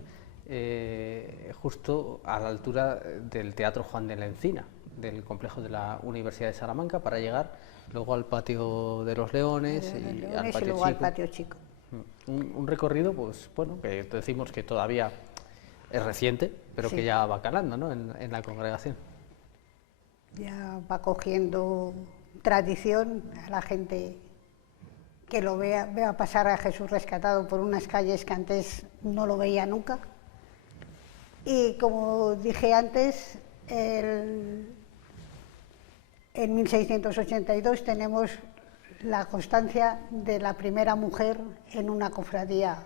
justo a la altura del Teatro Juan de la Encina, del complejo de la Universidad de Salamanca, para llegar luego al Patio de los Leones y luego al Patio Chico. Un recorrido, pues bueno, que decimos que todavía es reciente, pero sí, que ya va calando, ¿no?, en la congregación. Ya va cogiendo tradición a la gente que lo vea pasar a Jesús Rescatado por unas calles que antes no lo veía nunca. Y como dije antes, en 1682 tenemos la constancia de la primera mujer en una cofradía,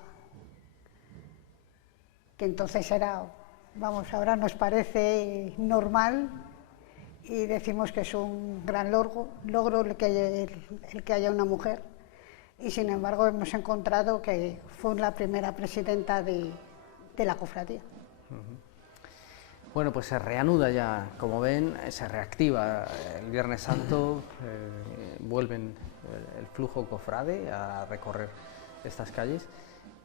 que entonces ahora nos parece normal y decimos que es un gran logro el que haya una mujer, y sin embargo hemos encontrado que fue la primera presidenta de la cofradía. Bueno, pues se reanuda ya, como ven, se reactiva el Viernes Santo, vuelven el flujo cofrade a recorrer estas calles,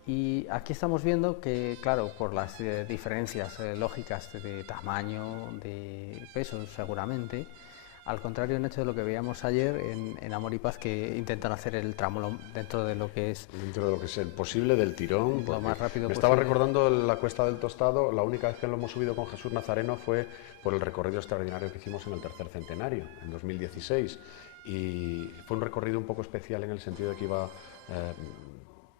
y aquí estamos viendo que, claro, por las diferencias lógicas de tamaño, de peso seguramente, al contrario en hecho de lo que veíamos ayer en Amor y Paz, que intentan hacer el tramo dentro de lo que es el posible, del tirón. Lo más rápido me posible. Estaba recordando la Cuesta del Tostado. La única vez que lo hemos subido con Jesús Nazareno fue por el recorrido extraordinario que hicimos en el tercer centenario, en 2016. Y fue un recorrido un poco especial en el sentido de que iba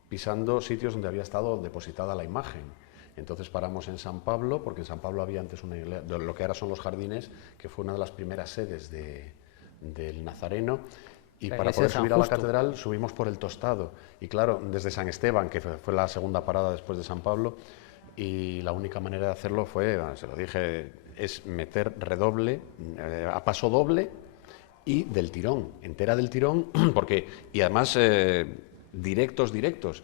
pisando sitios donde había estado depositada la imagen. Entonces paramos en San Pablo, porque en San Pablo había antes una iglesia, lo que ahora son los jardines, que fue una de las primeras sedes del Nazareno, y para poder subir a la catedral subimos por el Tostado. Y claro, desde San Esteban, que fue la segunda parada después de San Pablo, y la única manera de hacerlo fue, se lo dije, es meter redoble, a paso doble y del tirón, entera del tirón, porque, y además directos.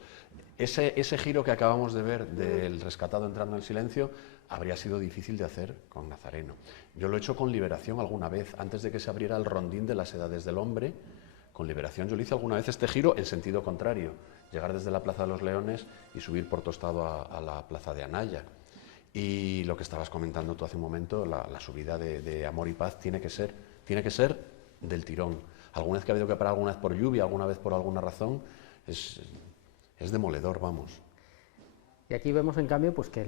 Ese giro que acabamos de ver del Rescatado entrando en silencio habría sido difícil de hacer con Nazareno. Yo lo he hecho con Liberación alguna vez, antes de que se abriera el rondín de las Edades del Hombre. Con Liberación yo le hice alguna vez este giro en sentido contrario, llegar desde la Plaza de los Leones y subir por Tostado a la Plaza de Anaya. Y lo que estabas comentando tú hace un momento, la subida de Amor y Paz tiene que ser del tirón. Alguna vez que ha habido que parar, alguna vez por lluvia, alguna vez por alguna razón, es demoledor, vamos. Y aquí vemos, en cambio, pues que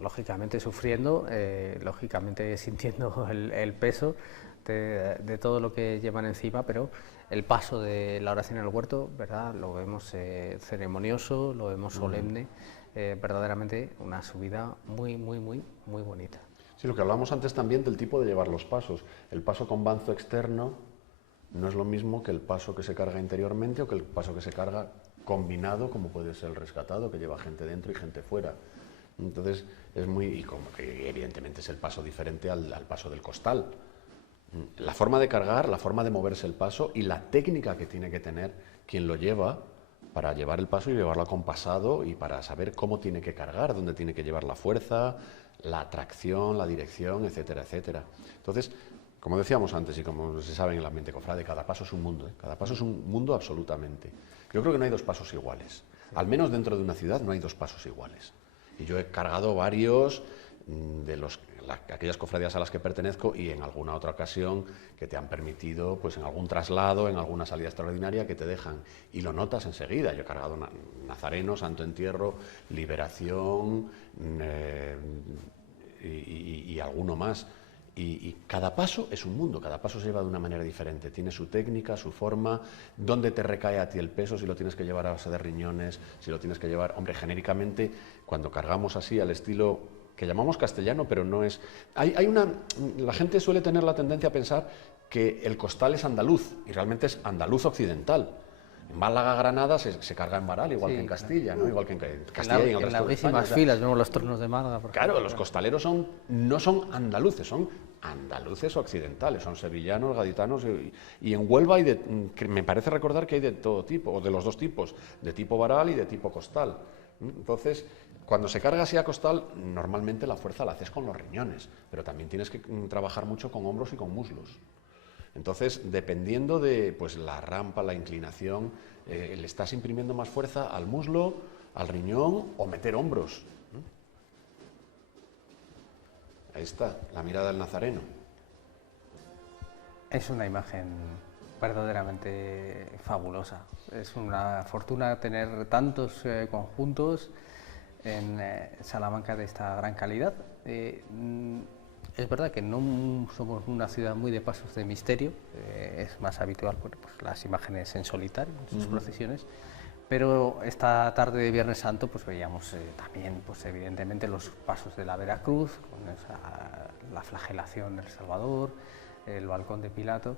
lógicamente sufriendo, lógicamente sintiendo el peso de todo lo que llevan encima, pero el paso de la oración en el huerto, ¿verdad?, lo vemos ceremonioso, lo vemos solemne, verdaderamente una subida muy bonita. Sí, lo que hablábamos antes también del tipo de llevar los pasos. El paso con banzo externo, no es lo mismo que el paso que se carga interiormente o que el paso que se carga combinado, como puede ser el rescatado, que lleva gente dentro y gente fuera. Entonces, es muy... y como que evidentemente es el paso diferente al paso del costal. La forma de cargar, la forma de moverse el paso y la técnica que tiene que tener quien lo lleva para llevar el paso y llevarlo acompasado y para saber cómo tiene que cargar, dónde tiene que llevar la fuerza, la tracción, la dirección, etcétera, etcétera. Entonces, como decíamos antes y como se sabe en el ambiente cofrade, cada paso es un mundo, ¿eh? Cada paso es un mundo absolutamente. Yo creo que no hay dos pasos iguales. Al menos dentro de una ciudad no hay dos pasos iguales. Y yo he cargado varios de aquellas cofradías a las que pertenezco y en alguna otra ocasión que te han permitido, pues en algún traslado, en alguna salida extraordinaria que te dejan y lo notas enseguida. Yo he cargado Nazareno, Santo Entierro, Liberación y alguno más. Y cada paso es un mundo, cada paso se lleva de una manera diferente, tiene su técnica, su forma, dónde te recae a ti el peso, si lo tienes que llevar a base de riñones, si lo tienes que llevar... Hombre, genéricamente, cuando cargamos así al estilo que llamamos castellano, pero no es... La gente suele tener la tendencia a pensar que el costal es andaluz, y realmente es andaluz occidental. En Málaga, Granada se carga en varal, igual que en Castilla, ¿no? Igual que en Castilla y en el resto de España. En larguísimas filas vemos los tornos de Málaga. Claro, los costaleros no son andaluces, son andaluces occidentales, son sevillanos, gaditanos, y en Huelva me parece recordar que hay de todo tipo, o de los dos tipos, de tipo varal y de tipo costal. Entonces, cuando se carga así a costal, normalmente la fuerza la haces con los riñones, pero también tienes que trabajar mucho con hombros y con muslos. Entonces, dependiendo de pues, la rampa, la inclinación, le estás imprimiendo más fuerza al muslo, al riñón o meter hombros. Ahí está, la mirada del nazareno. Es una imagen verdaderamente fabulosa. Es una fortuna tener tantos conjuntos en Salamanca de esta gran calidad. Es verdad que no somos una ciudad muy de pasos de misterio, es más habitual pues, las imágenes en solitario, en sus procesiones, pero esta tarde de Viernes Santo pues veíamos también pues, evidentemente los pasos de la Veracruz, con la flagelación del Salvador, el balcón de Pilato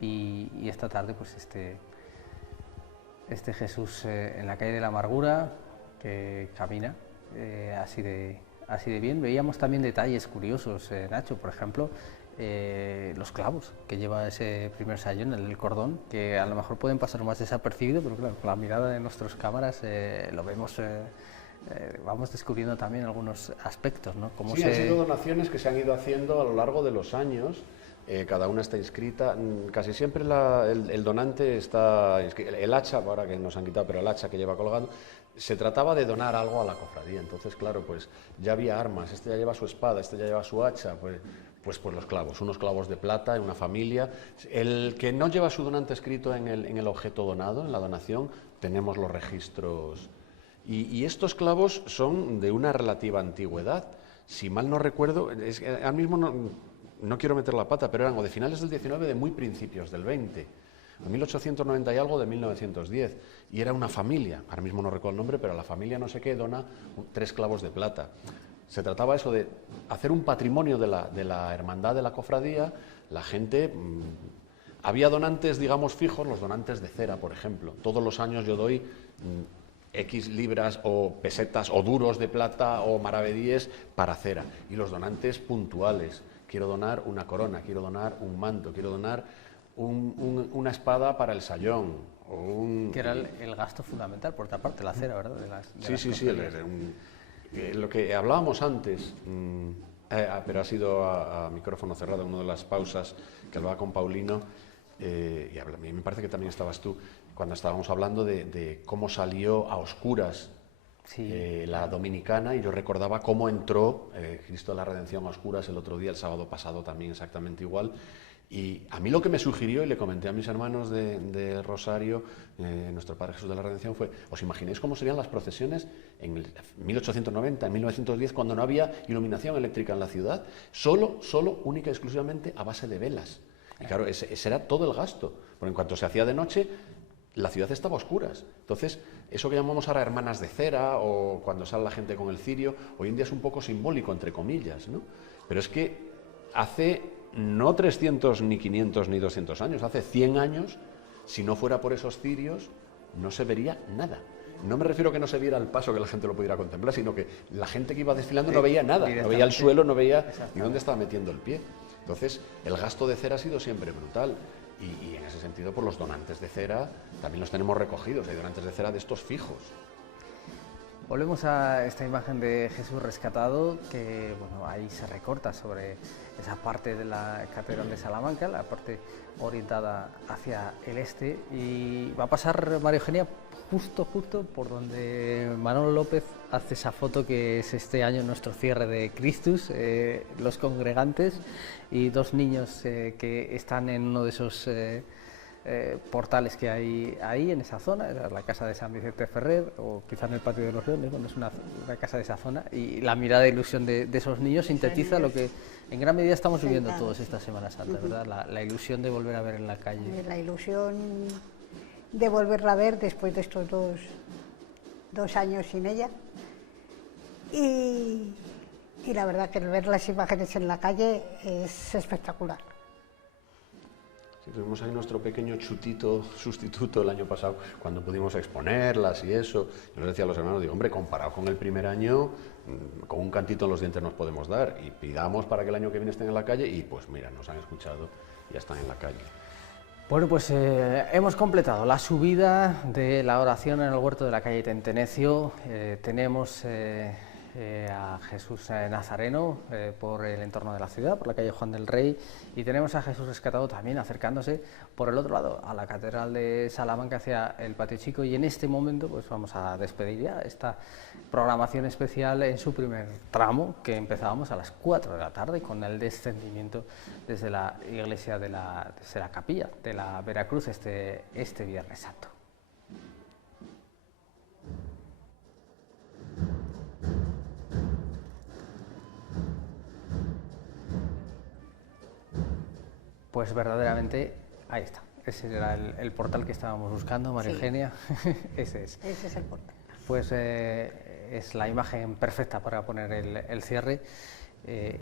y esta tarde pues este Jesús en la calle de la Amargura que camina así de bien. Veíamos también detalles curiosos, Nacho, por ejemplo, los clavos que lleva ese primer sayón, el cordón, que a lo mejor pueden pasar más desapercibidos, pero claro, con la mirada de nuestras cámaras lo vemos, vamos descubriendo también algunos aspectos, ¿no? Sí, han sido donaciones que se han ido haciendo a lo largo de los años. Cada una está inscrita, casi siempre el donante está, el hacha, ahora que nos han quitado, pero el hacha que lleva colgando, se trataba de donar algo a la cofradía, entonces claro, pues ya había armas, este ya lleva su espada, este ya lleva su hacha, pues los clavos, unos clavos de plata en una familia. El que no lleva su donante escrito en el objeto donado, en la donación, tenemos los registros, y estos clavos son de una relativa antigüedad, si mal no recuerdo, ahora mismo no quiero meter la pata, pero eran o de finales del 19, de muy principios del 20, de 1890 y algo, de 1910, y era una familia, ahora mismo no recuerdo el nombre, pero la familia no sé qué dona 3 clavos de plata. Se trataba eso de hacer un patrimonio de la hermandad de la cofradía. La gente, había donantes, digamos, fijos, los donantes de cera, por ejemplo. Todos los años yo doy X libras o pesetas o duros de plata o maravedíes para cera, y los donantes puntuales. Quiero donar una corona, quiero donar un manto, quiero donar una espada para el sayón. Que era el gasto fundamental, por otra parte, la cera, ¿verdad? Sí, lo que hablábamos antes, pero ha sido a micrófono cerrado, en una de las pausas que hablaba con Paulino, y a mí me parece que también estabas tú, cuando estábamos hablando de cómo salió a oscuras. Sí. La dominicana, y yo recordaba cómo entró Cristo de la Redención a oscuras el otro día, el sábado pasado también exactamente igual, y a mí lo que me sugirió, y le comenté a mis hermanos de Rosario, nuestro Padre Jesús de la Redención, fue: ¿os imagináis cómo serían las procesiones en 1890, en 1910, cuando no había iluminación eléctrica en la ciudad? Solo, única y exclusivamente a base de velas. Y claro, ese era todo el gasto, porque en cuanto se hacía de noche, la ciudad estaba a oscuras. Entonces, eso que llamamos ahora hermanas de cera, o cuando sale la gente con el cirio, hoy en día es un poco simbólico, entre comillas, ¿no? Pero es que hace no 300, ni 500, ni 200 años, hace 100 años, si no fuera por esos cirios, no se vería nada. No me refiero a que no se viera el paso, que la gente lo pudiera contemplar, sino que la gente que iba desfilando no veía nada, no veía el suelo, no veía ni dónde estaba metiendo el pie. Entonces, el gasto de cera ha sido siempre brutal. Y en ese sentido, pues los donantes de cera también los tenemos recogidos. Hay donantes de cera de estos fijos. Volvemos a esta imagen de Jesús rescatado, que bueno, ahí se recorta sobre esa parte de la Catedral de Salamanca, la parte orientada hacia el este, y va a pasar María Eugenia justo por donde Manolo López hace esa foto que es este año nuestro cierre de Christus, los congregantes y dos niños que están en uno de esos portales que hay ahí en esa zona, la casa de San Vicente Ferrer o quizá en el patio de los Leones, bueno, es una casa de esa zona, y la mirada de ilusión de esos niños sintetiza lo que en gran medida estamos viviendo todos esta Semana Santa, ¿verdad? La ilusión de volver a ver en la calle. La ilusión de volverla a ver después de estos dos años sin ella. Y la verdad que el ver las imágenes en la calle es espectacular. Sí, tuvimos ahí nuestro pequeño chutito sustituto el año pasado, cuando pudimos exponerlas y eso. Yo les decía a los hermanos, digo, hombre, comparado con el primer año, con un cantito en los dientes nos podemos dar, y pidamos para que el año que viene estén en la calle, y pues mira, nos han escuchado y ya están en la calle. Bueno, pues hemos completado la subida de la oración en el huerto de la calle Tentenecio. Tenemos a Jesús Nazareno por el entorno de la ciudad, por la calle Juan del Rey, y tenemos a Jesús rescatado también acercándose por el otro lado, a la Catedral de Salamanca, hacia el Patio Chico, y en este momento pues vamos a despedir ya esta programación especial en su primer tramo, que empezábamos a las 4 de la tarde con el descendimiento desde la iglesia desde la capilla de la Veracruz este Viernes Santo. Pues verdaderamente, ahí está. Ese era el portal que estábamos buscando, María Eugenia. Ese es. Ese es el portal. Pues es la imagen perfecta para poner el cierre.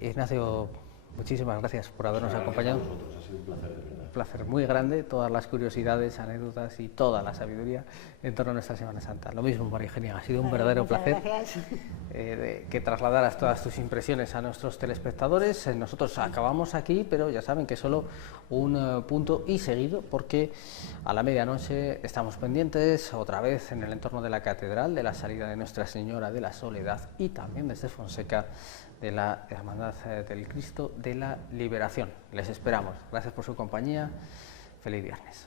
Ignacio, muchísimas gracias por habernos acompañado. Ha sido un placer, de verdad. Un placer muy grande, todas las curiosidades, anécdotas y toda la sabiduría en torno a nuestra Semana Santa. Lo mismo, María Eugenia, ha sido un verdadero placer que trasladaras todas tus impresiones a nuestros telespectadores. Nosotros acabamos aquí, pero ya saben que es solo un punto y seguido, porque a la medianoche estamos pendientes otra vez en el entorno de la Catedral, de la salida de Nuestra Señora de la Soledad y también desde Fonseca de la Hermandad del Cristo de la Liberación. Les esperamos. Gracias por su compañía. Feliz viernes.